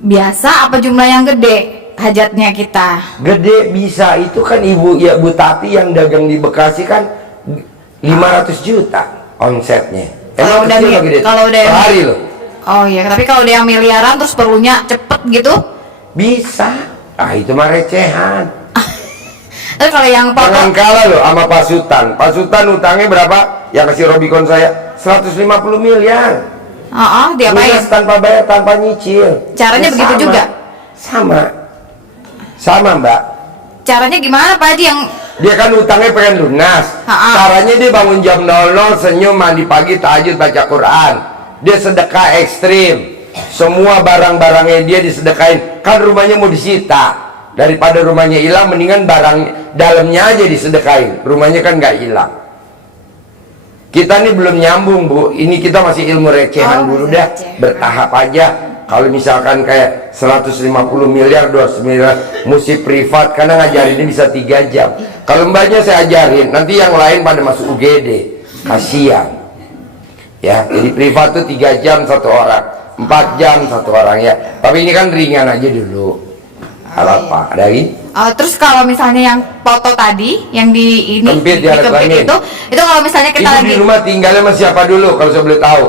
biasa apa jumlah yang gede hajatnya kita? Gede bisa, itu kan ibu Tati yang dagang di Bekasi kan 500 juta omsetnya. Emang kecil apa gede? Kalau udah hari loh. Oh iya, tapi kalau udah yang miliaran terus perlunya cepet gitu? Bisa. Ah itu mah recehan. Tapi kalau yang foto Jangan kalah loh sama Pak Sultan. Pak Sultan utangnya berapa? Yang kasih Robicon saya 150 miliar. diapain? Lunas tanpa bayar, tanpa nyicil. Caranya Ya, begitu sama. juga? Sama Mbak. Caranya gimana Pak Haji yang Dia kan utangnya pengen lunas. Caranya dia bangun jam 00, senyum, mandi pagi, tahajud, baca Quran. Dia sedekah ekstrim. Semua barang-barangnya dia disedekain. Kan rumahnya mau disita. Daripada rumahnya hilang, mendingan barang dalamnya aja disedekain. Rumahnya kan nggak hilang. Kita nih belum nyambung, Bu. Ini kita masih ilmu recehan dulu dah. Bertahap aja. Kalau misalkan kayak 150 miliar, 200 miliar, mesti privat. Karena ngajarinnya bisa 3 jam. Kalau mbaknya saya ajarin, nanti yang lain pada masuk UGD. Kasihan. Ya, jadi privat tuh 3 jam 1 orang. 4 jam 1 orang ya. Tapi ini kan ringan aja dulu. Apa? Ada lagi? terus kalau misalnya yang foto tadi yang di ini Kempit di ya, kempit itu kalau misalnya kita Ibu lagi di rumah tinggalnya sama siapa dulu kalau saya boleh tahu?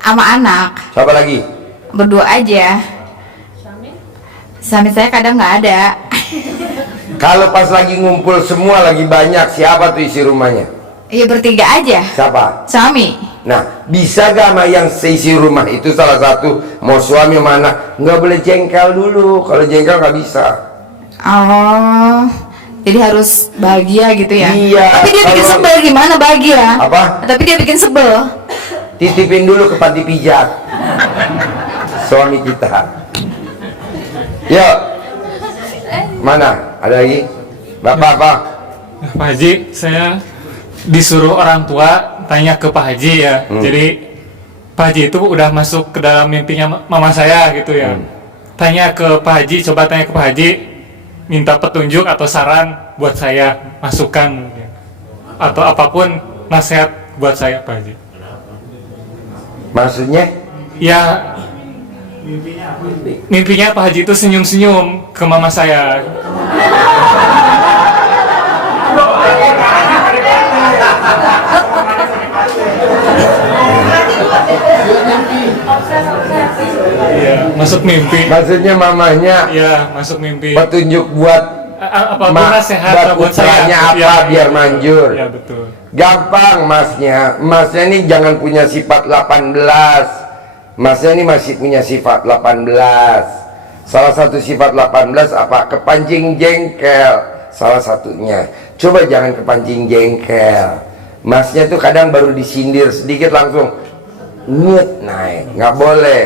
sama anak Siapa lagi? berdua aja. Suami saya kadang nggak ada. Kalau pas lagi ngumpul semua lagi banyak, siapa tuh isi rumahnya? Iya bertiga aja. Siapa? Suami. Nah, bisa gak sama yang seisi rumah itu salah satu mau suami mana? Nggak boleh jengkel dulu. Kalau jengkel nggak bisa. Oh, jadi harus bahagia gitu ya? Iya. Tapi dia bikin kalau- sebel gimana bahagia? Apa? Tapi dia bikin sebel. Titipin dulu ke panti pijat. Suami kita. Yuk. Mana? Ada lagi? Bapak apa? Pak Haji, saya disuruh orang tua tanya ke Pak Haji ya. Jadi Pak Haji itu udah masuk ke dalam mimpinya mama saya gitu ya. Tanya ke Pak Haji, coba tanya ke Pak Haji, minta petunjuk atau saran buat saya, masukan mungkin. Atau apapun nasihat buat saya Pak Haji. Maksudnya? Ya mimpinya Pak Haji itu senyum-senyum ke mama saya. Iya, masuk mimpi. Maksudnya mamanya? Iya, masuk mimpi. Petunjuk buat apapun nasihat buat buat saya. putranya apa Iya, biar manjur. Iya, betul. Gampang masnya. Masnya ini jangan punya sifat 18. Masnya ini masih punya sifat 18. Salah satu sifat 18 apa? Kepancing jengkel. Salah satunya. Coba jangan kepancing jengkel. Masnya tuh kadang baru disindir sedikit langsung ngut naik. Nggak boleh.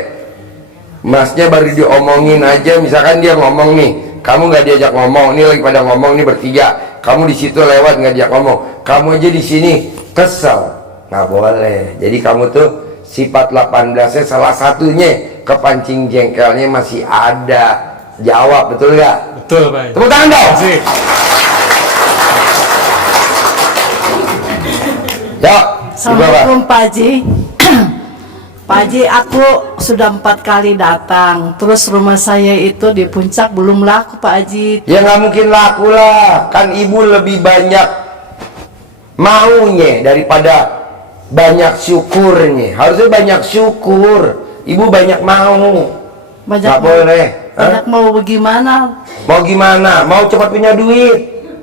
Masnya baru diomongin aja, misalkan dia ngomong nih, kamu nggak diajak ngomong, ini lagi pada ngomong nih bertiga, kamu di situ lewat nggak diajak ngomong, kamu aja di sini kesel, nggak boleh. Jadi kamu tuh sifat 18-nya salah satunya kepancing jengkelnya masih ada. Jawab betul nggak? Betul Pak. Tepuk tangan dong. Ya. Assalamualaikum Pak Haji. Pak Haji, aku sudah 4 kali datang. Terus rumah saya itu di puncak belum laku Pak Haji. Ya nggak mungkin laku lah. Kan ibu lebih banyak maunya daripada banyak syukurnya. Harusnya banyak syukur. Ibu banyak mau. Banyak Nggak mau. boleh. Banyak mau bagaimana? Mau gimana? Mau cepat punya duit?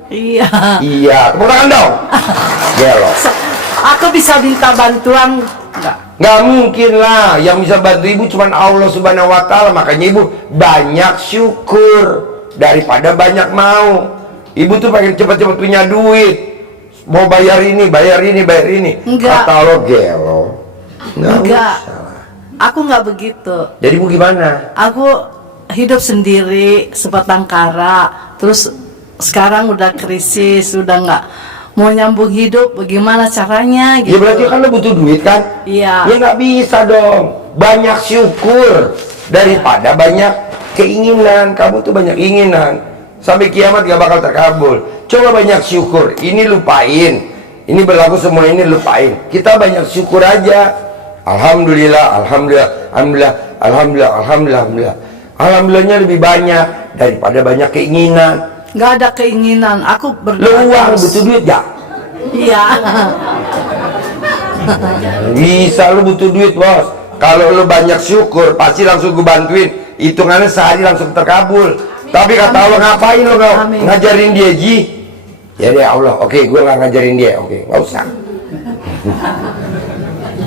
Iya. Iya. Tepuk tangan dong. Gelo. Aku bisa minta bantuan enggak? Nggak mungkin lah. Yang bisa bantu ibu cuma Allah Subhanahu Wa Taala. Makanya ibu banyak syukur daripada banyak mau. Ibu tuh pengen cepat-cepat punya duit. Mau bayar ini, bayar ini, bayar ini. Enggak. Kata lo gelo. Enggak. Aku nggak begitu. Jadi ibu gimana? Aku hidup sendiri sebatang kara. Terus sekarang udah krisis, udah nggak mau nyambung hidup. Bagaimana caranya? Ya berarti kan lo butuh duit kan? Iya. Ya nggak bisa dong. Banyak syukur daripada banyak keinginan. Kamu tuh banyak keinginan. Sampai kiamat gak bakal terkabul. Coba banyak syukur. Ini lupain. Ini berlaku semua ini lupain. Kita banyak syukur aja. Alhamdulillah, alhamdulillah, alhamdulillah, alhamdulillah, alhamdulillah, alhamdulillah. Alhamdulillahnya lebih banyak daripada banyak keinginan. Nggak ada keinginan. Aku Lo berdoa uang terus. butuh duit ya? Iya. Bisa lo butuh duit bos. Kalau lo banyak syukur pasti langsung gue bantuin. Hitungannya sehari langsung terkabul. Tapi kata Allah ngapain lo kau ngajarin dia ji? Ya deh Allah, oke, gue nggak ngajarin dia, oke, nggak usah.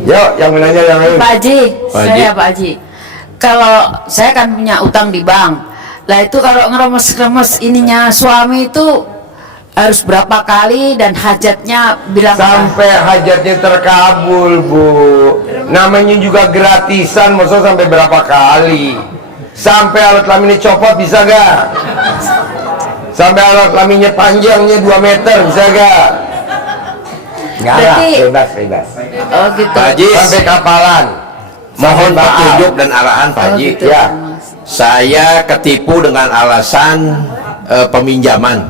Yuk, yang menanya yang lain. Pak Haji, Pak Haji. saya Pak Haji. Kalau saya kan punya utang di bank, lah itu kalau ngeremes-remes ininya suami itu harus berapa kali dan hajatnya bilang Sampai hajatnya terkabul, Bu. Namanya juga gratisan, masa sampai berapa kali? Sampai alat kelaminnya copot bisa gak? Sampai alat kelaminnya panjangnya 2 meter bisa gak? Enggak lah, bebas. Oh gitu. Pak Haji, Sampai kapalan. mohon Sampai petunjuk dan arahan Pak Haji. gitu. Ya. Saya ketipu dengan alasan peminjaman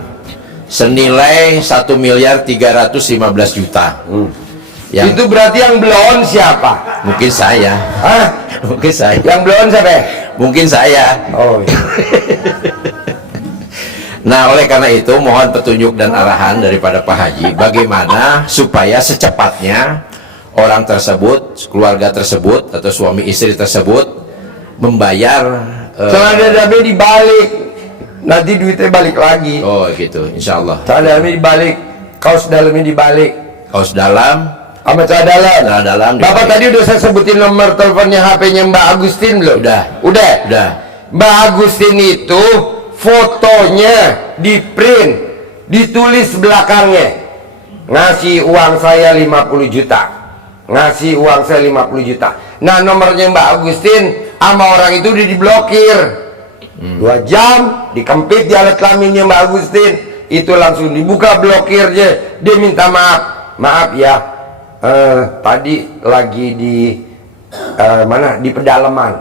senilai 1.315.000.000. Itu berarti yang belon siapa? Mungkin saya. Hah? Mungkin saya. Yang belon siapa? Mungkin saya. Oh. Iya. Nah, oleh karena itu mohon petunjuk dan arahan daripada Pak Haji bagaimana supaya secepatnya orang tersebut, keluarga tersebut atau suami istri tersebut membayar Celana dalamnya dibalik, nanti duitnya balik lagi. Oh gitu, insya Allah. Celana dalamnya dibalik, kaos dalamnya dibalik. Kaos dalam sama celana dalam. Celana dalam Bapak dibalik. tadi udah saya sebutin nomor teleponnya HP-nya Mbak Agustin belum? Udah. Udah. Mbak Agustin itu fotonya di print, ditulis belakangnya, ngasih uang saya 50 juta, ngasih uang saya 50 juta. Nah, nomornya Mbak Agustin sama orang itu udah diblokir. 2 jam dikempit di alat kelaminnya Mbak Agustin, itu langsung dibuka blokirnya. Dia minta maaf ya, tadi lagi di mana, di pedalaman.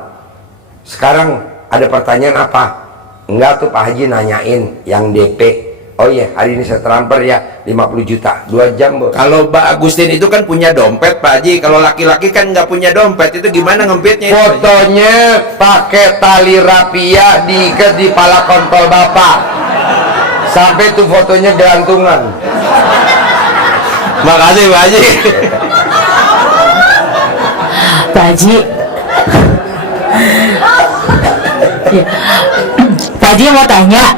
Sekarang ada pertanyaan apa? Enggak tuh, Pak Haji nanyain yang DP. Oh iya, hari ini saya transfer ya 50 juta, 2 jam, Bu. Kalau Mbak Agustin itu kan punya dompet, Pak Haji. Kalau laki-laki kan nggak punya dompet, itu gimana ngempitnya? Fotonya pakai tali rapia diikat di pala kontol Bapak. Sampai tuh fotonya gelantungan. Makasih Pak Haji. Pak Haji. Ya. Pak Haji mau tanya,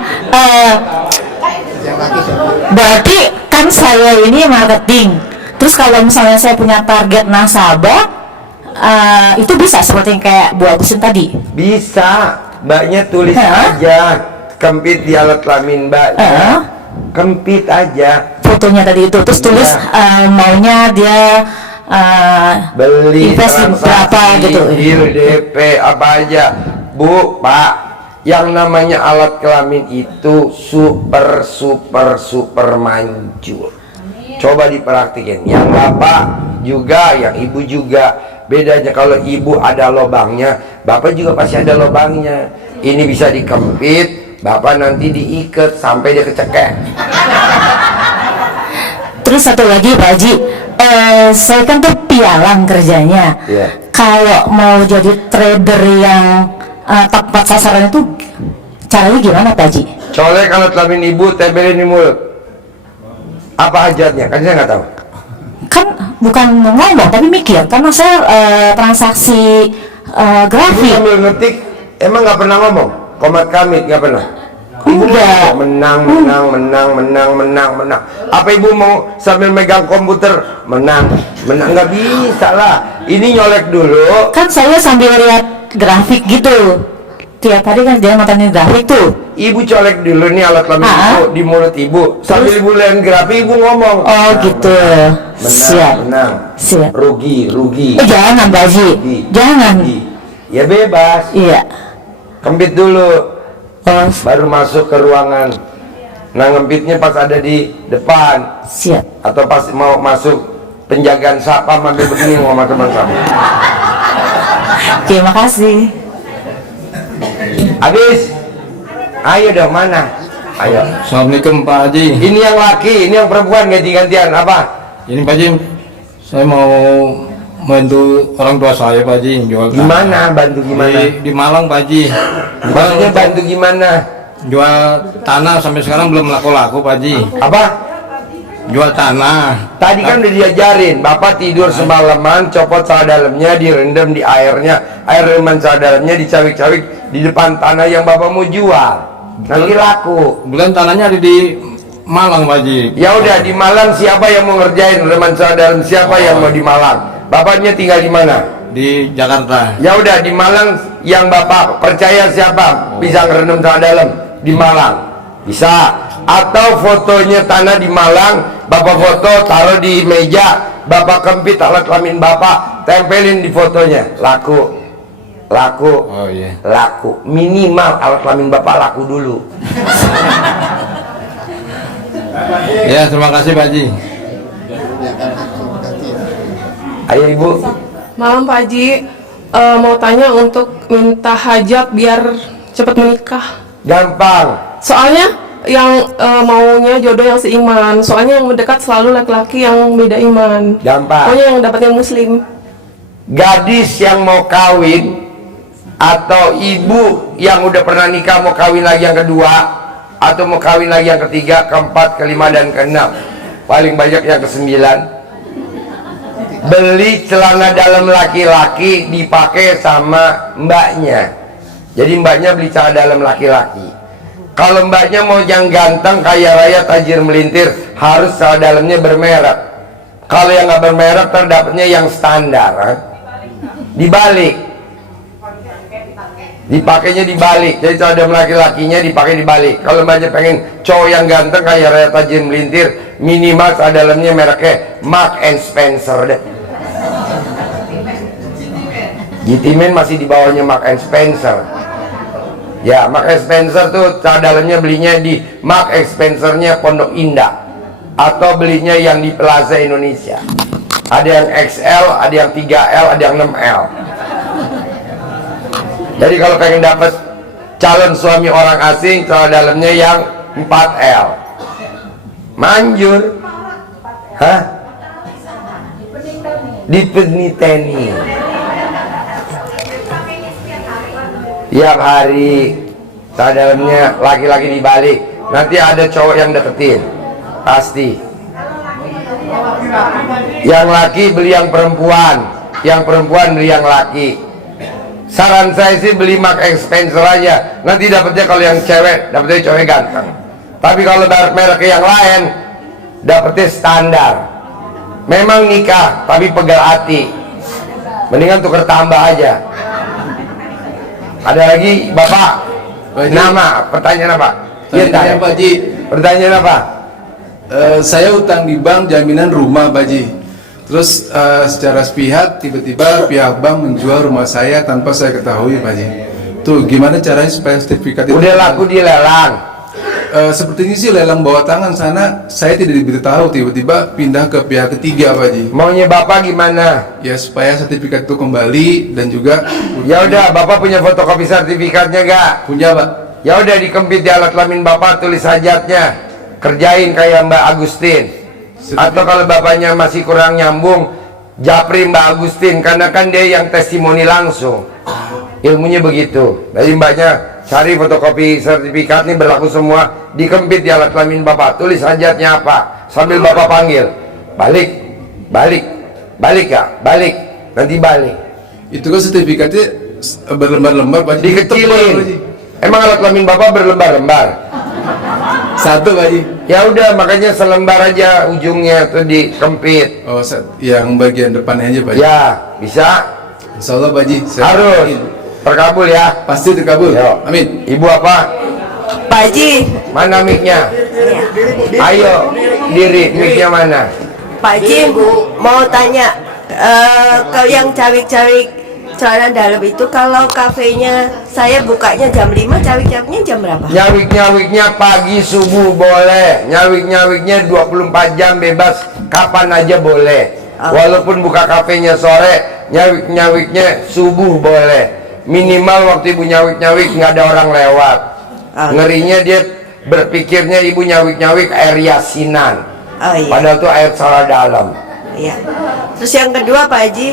berarti kan saya ini marketing, terus kalau misalnya saya punya target nasabah, itu bisa seperti yang kayak Bu Agustin tadi? Bisa, Mbaknya tulis aja, kempit di alat kelamin Mbaknya, kempit aja fotonya tadi itu, terus tulis maunya dia beli invest berapa gitu. deal, DP apa aja, Bu, Pak. Yang namanya alat kelamin itu super manjur. Coba dipraktikin. Yang bapak juga, yang ibu juga. Bedanya kalau ibu ada lobangnya, bapak juga pasti ada lobangnya. Ini bisa dikempit, bapak nanti diikat sampai dia kecekek. Terus satu lagi Pak Haji, saya kan tuh pialang kerjanya. Iya. Kalau mau jadi trader yang tepat sasaran itu caranya gimana Pak Haji? Colek alat kelamin ibu, tempelin di mulut. Apa hajatnya? Kan saya nggak tahu. Kan bukan ngomong tapi mikir, karena saya transaksi grafik. Ibu sambil ngetik, emang nggak pernah ngomong? Komat kamit nggak pernah? Ibu Enggak. menang. Apa ibu mau sambil megang komputer menang? Nggak bisa lah. Ini nyolek dulu. Kan saya sambil lihat grafik gitu. Tiap hari kan dia matanya grafik tuh. Ibu colek dulu nih alat kelamin ibu di mulut ibu. Sambil ibu lihat grafik, ibu ngomong. Oh gitu. Siap. Menang. Siap. Rugi. Jangan Pak Haji. Jangan. Ya bebas. Iya. Kempit dulu. Baru masuk ke ruangan. Nah, ngempitnya pas ada di depan. Siap. Atau pas mau masuk penjagaan sapam ambil begini ngomong teman kamu. Oke, makasih. Habis. Ayo dong, mana? Ayo. Assalamualaikum Pak Haji. Ini yang laki, ini yang perempuan, ganti-gantian apa? Ini Pak Haji, saya mau bantu orang tua saya Pak Haji jual tanah. Gimana? Bantu gimana? Di Malang Pak Haji. Maksudnya bantu gimana? Jual tanah sampai sekarang belum laku-laku Pak Haji. Apa? Jual tanah. Tadi kan udah diajarin, Bapak tidur semalaman, copot celana dalamnya, direndam di airnya, air rendaman celana dalamnya dicawik-cawik di depan tanah yang Bapak mau jual. Nanti laku. Bulan tanahnya ada di Malang Pak Haji. Ya udah, di Malang siapa yang mau ngerjain remaja celana dalam? Siapa yang mau di Malang? Bapaknya tinggal di mana? Di Jakarta. Ya udah, di Malang yang bapak percaya siapa bisa ngerendam celana dalam di Malang? Bisa. Atau fotonya tanah di Malang, bapak foto taruh di meja, bapak kempit alat kelamin bapak, tempelin di fotonya, laku. Oh iya. Laku. Minimal alat kelamin bapak laku dulu. Ya, terima kasih Pak Haji. Ayo Ibu. Malam Pak Haji, mau tanya untuk minta hajat biar cepat menikah. Gampang. Soalnya yang maunya jodoh yang seiman. Soalnya yang mendekat selalu laki-laki yang beda iman. Gampang. Pokoknya yang dapatnya muslim. Gadis yang mau kawin atau ibu yang udah pernah nikah mau kawin lagi yang kedua, atau mau kawin lagi yang ketiga, keempat, kelima, dan keenam, paling banyak yang kesembilan, beli celana dalam laki-laki dipakai sama mbaknya. Jadi mbaknya beli celana dalam laki-laki. Kalau mbaknya mau yang ganteng, kaya raya, tajir melintir, harus celana dalamnya bermerek. Kalau yang nggak bermerek, terdapatnya yang standar. Dibalik, dipakainya dibalik. Jadi celana dalam laki-lakinya dipakai dibalik. Kalau mbaknya pengen cowok yang ganteng, kaya raya, tajir melintir, minimal celana dalamnya mereknya Mark and Spencer deh. Gitimen masih di bawahnya Mark and Spencer. Ya, Mark and Spencer tuh celana dalamnya belinya di Mark and Spencer-nya Pondok Indah, atau belinya yang di Plaza Indonesia. Ada yang XL, ada yang 3L, ada yang 6L. Jadi kalau pengen dapat calon suami orang asing, celana dalamnya yang 4L. Manjur. Hah? Dipeniteni. Tiap hari celana dalamnya laki-laki dibalik. Nanti ada cowok yang deketin. Pasti. Yang laki beli yang perempuan, yang perempuan beli yang laki. Saran saya sih beli Mark and Spencer aja. Nanti dapetnya kalau yang cewek, dapetnya cowok ganteng. Tapi kalau merek yang lain, dapetnya standar. Memang nikah, tapi pegal hati. Mendingan tuker tambah aja. Ada lagi Bapak? Nama, pertanyaan apa? Pertanyaan Pak Haji. Pertanyaan apa? Saya utang di bank jaminan rumah Pak Haji. Terus secara sepihak tiba-tiba pihak bank menjual rumah saya tanpa saya ketahui Pak Haji. Tuh gimana caranya supaya sertifikat itu udah laku di lelang? Sepertinya sih lelang bawah tangan sana, saya tidak diberitahu, tiba-tiba pindah ke pihak ketiga Pak Haji. Maunya Bapak gimana? Ya supaya sertifikat itu kembali dan juga. Ya udah, Bapak punya fotokopi sertifikatnya gak? Punya Pak. Ya udah, dikempit di alat kelamin Bapak, tulis hajatnya. Kerjain kayak Mbak Agustin. Atau kalau bapaknya masih kurang nyambung, japri Mbak Agustin, karena kan dia yang testimoni langsung. Ilmunya begitu. Jadi mbaknya cari fotokopi sertifikat nih, berlaku semua, dikempit di alat kelamin Bapak, tulis hajatnya apa, sambil Bapak panggil, balik, balik, balik ya, balik, nanti balik. Itu kan sertifikatnya berlembar-lembar Pak Haji. Dikecilin. Emang alat kelamin Bapak berlembar-lembar? Satu Pak Haji. Ya udah, makanya selembar aja ujungnya tuh dikempit. Oh, yang bagian depannya aja Pak Haji. Ya, bisa. Insya Allah Pak Haji. Harus terkabul ya. Pasti terkabul. Yo. Amin. Ibu apa? Pak Haji. Mana mic-nya? Ayo, diri, mic-nya mana? Pak Haji, mau tanya ke yang cawik-cawik celana dalam itu, kalau kafenya saya bukanya jam 5, cawik-cawiknya jam berapa? Nyawik-nyawiknya pagi subuh boleh, nyawik-nyawiknya 24 jam bebas, kapan aja boleh. Walaupun buka kafenya sore, nyawik-nyawiknya subuh boleh. Minimal waktu ibu nyawik-nyawik nggak ada orang lewat. Ngerinya dia berpikirnya ibu nyawik-nyawik air yasinan. Padahal itu air celana dalam. Iya. Terus yang kedua Pak Haji,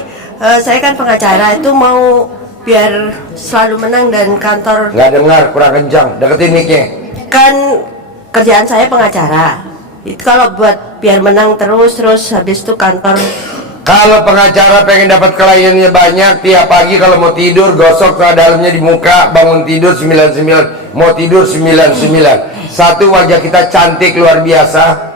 saya kan pengacara, itu mau biar selalu menang dan kantor. Nggak dengar, kurang kencang, deketin mic-nya. Kan kerjaan saya pengacara. Itu kalau buat biar menang terus habis itu kantor. Kalau pengacara pengen dapat kliennya banyak, tiap pagi kalau mau tidur gosok celana dalamnya di muka, bangun tidur 99, mau tidur 99. Satu, wajah kita cantik luar biasa.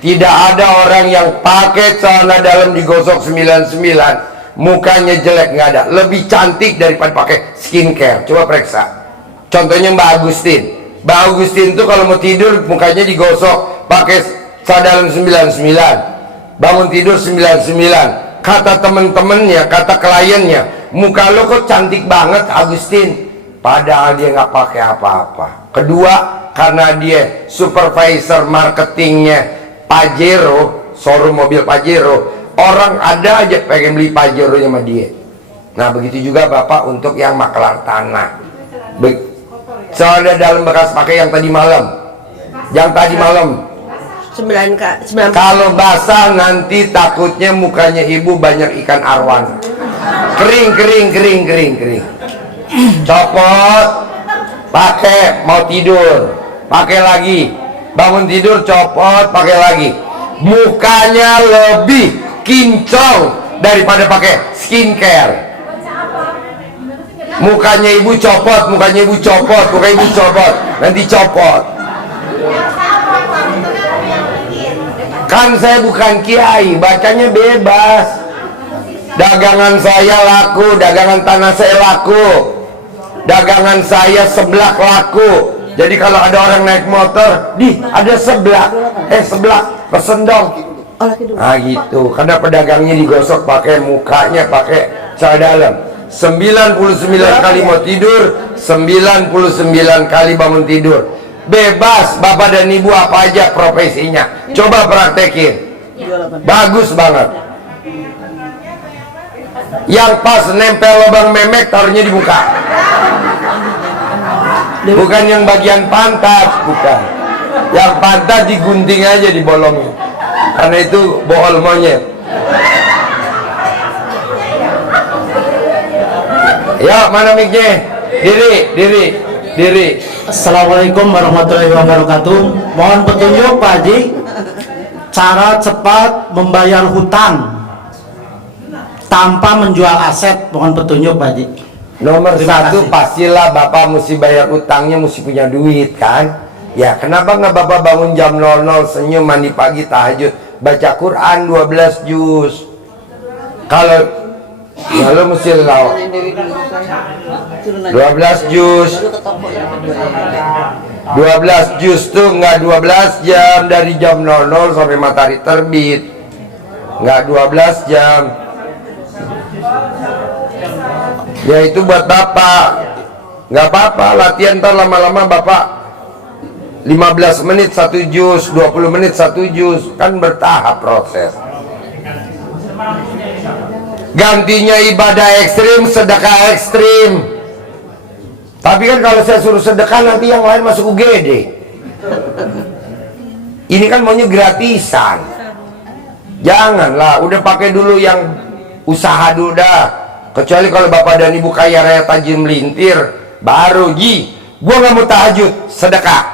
Tidak ada orang yang pakai celana dalam digosok 99 mukanya jelek, nggak ada. Lebih cantik daripada pakai skincare. Coba periksa. Contohnya Mbak Agustin. Mbak Agustin tuh kalau mau tidur mukanya digosok pakai celana dalam 99, bangun tidur 99. Kata temen-temennya, kata kliennya, muka lo kok cantik banget Agustin, padahal dia nggak pakai apa-apa. Kedua, karena dia supervisor marketingnya Pajero, showroom mobil Pajero, orang ada aja pengen beli Pajero sama dia. Nah begitu juga Bapak untuk yang makelar tanah. Soalnya dalam bekas pakai yang tadi malam, kalau basah nanti takutnya mukanya ibu banyak ikan arwan. Kering. Copot, pakai, mau tidur, pakai lagi, bangun tidur copot, pakai lagi. Mukanya lebih kinclong daripada pakai skincare. Mukanya ibu copot, nanti copot. Kan saya bukan kiai, bacanya bebas. Dagangan saya laku, dagangan tanah saya laku, dagangan saya seblak laku. Jadi kalau ada orang naik motor, ada seblak, pesen dong. Nah gitu, karena pedagangnya digosok pakai mukanya, pakai celana dalam. 99 kali mau tidur, 99 kali bangun tidur. Bebas Bapak dan Ibu apa aja profesinya, coba praktekin, bagus banget. Yang pas nempel lubang memek taruhnya di muka, bukan yang bagian pantat, bukan. Yang pantat digunting aja, dibolongin, karena itu bohol monyet. Ya, mana mic-nya? Diri. Assalamualaikum warahmatullahi wabarakatuh. Mohon petunjuk Pak Haji, cara cepat membayar hutang tanpa menjual aset. Mohon petunjuk Pak Haji. Nomor satu, pastilah Bapak mesti bayar utangnya, mesti punya duit kan. Ya, kenapa nggak Bapak bangun jam 00, senyum, mandi pagi, tahajud, baca Quran 12 juz. Kalau ya lo mesti 12 juz. 12 juz tuh nggak 12 jam, dari jam 00 sampai matahari terbit, nggak 12 jam. Ya itu buat Bapak, nggak apa-apa, latihan ntar lama-lama Bapak 15 menit 1 juz, 20 menit 1 juz, kan bertahap proses. Gantinya ibadah ekstrim, sedekah ekstrim. Tapi kan kalau saya suruh sedekah nanti yang lain masuk UGD. Ini kan maunya gratisan. Janganlah, udah pakai dulu yang usaha dulu dah. Kecuali kalau Bapak dan Ibu kaya raya tajir melintir, baru gua nggak mau tahajud, sedekah.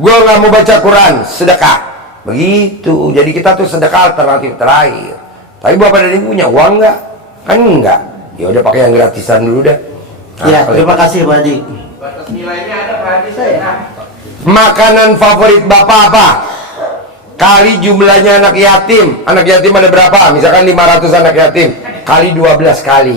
Gua nggak mau baca Quran, sedekah. Begitu. Jadi kita tuh sedekah alternatif terakhir. Tapi Bapak dan Ibu punya uang nggak? Kan enggak. Ya udah pakai yang gratisan dulu dah. Ya, terima kasih Pak Haji. Nilainya ada Pak Haji saya. Makanan favorit Bapak apa? Kali jumlahnya anak yatim. Anak yatim ada berapa? Misalkan 500 anak yatim. Kali 12 kali.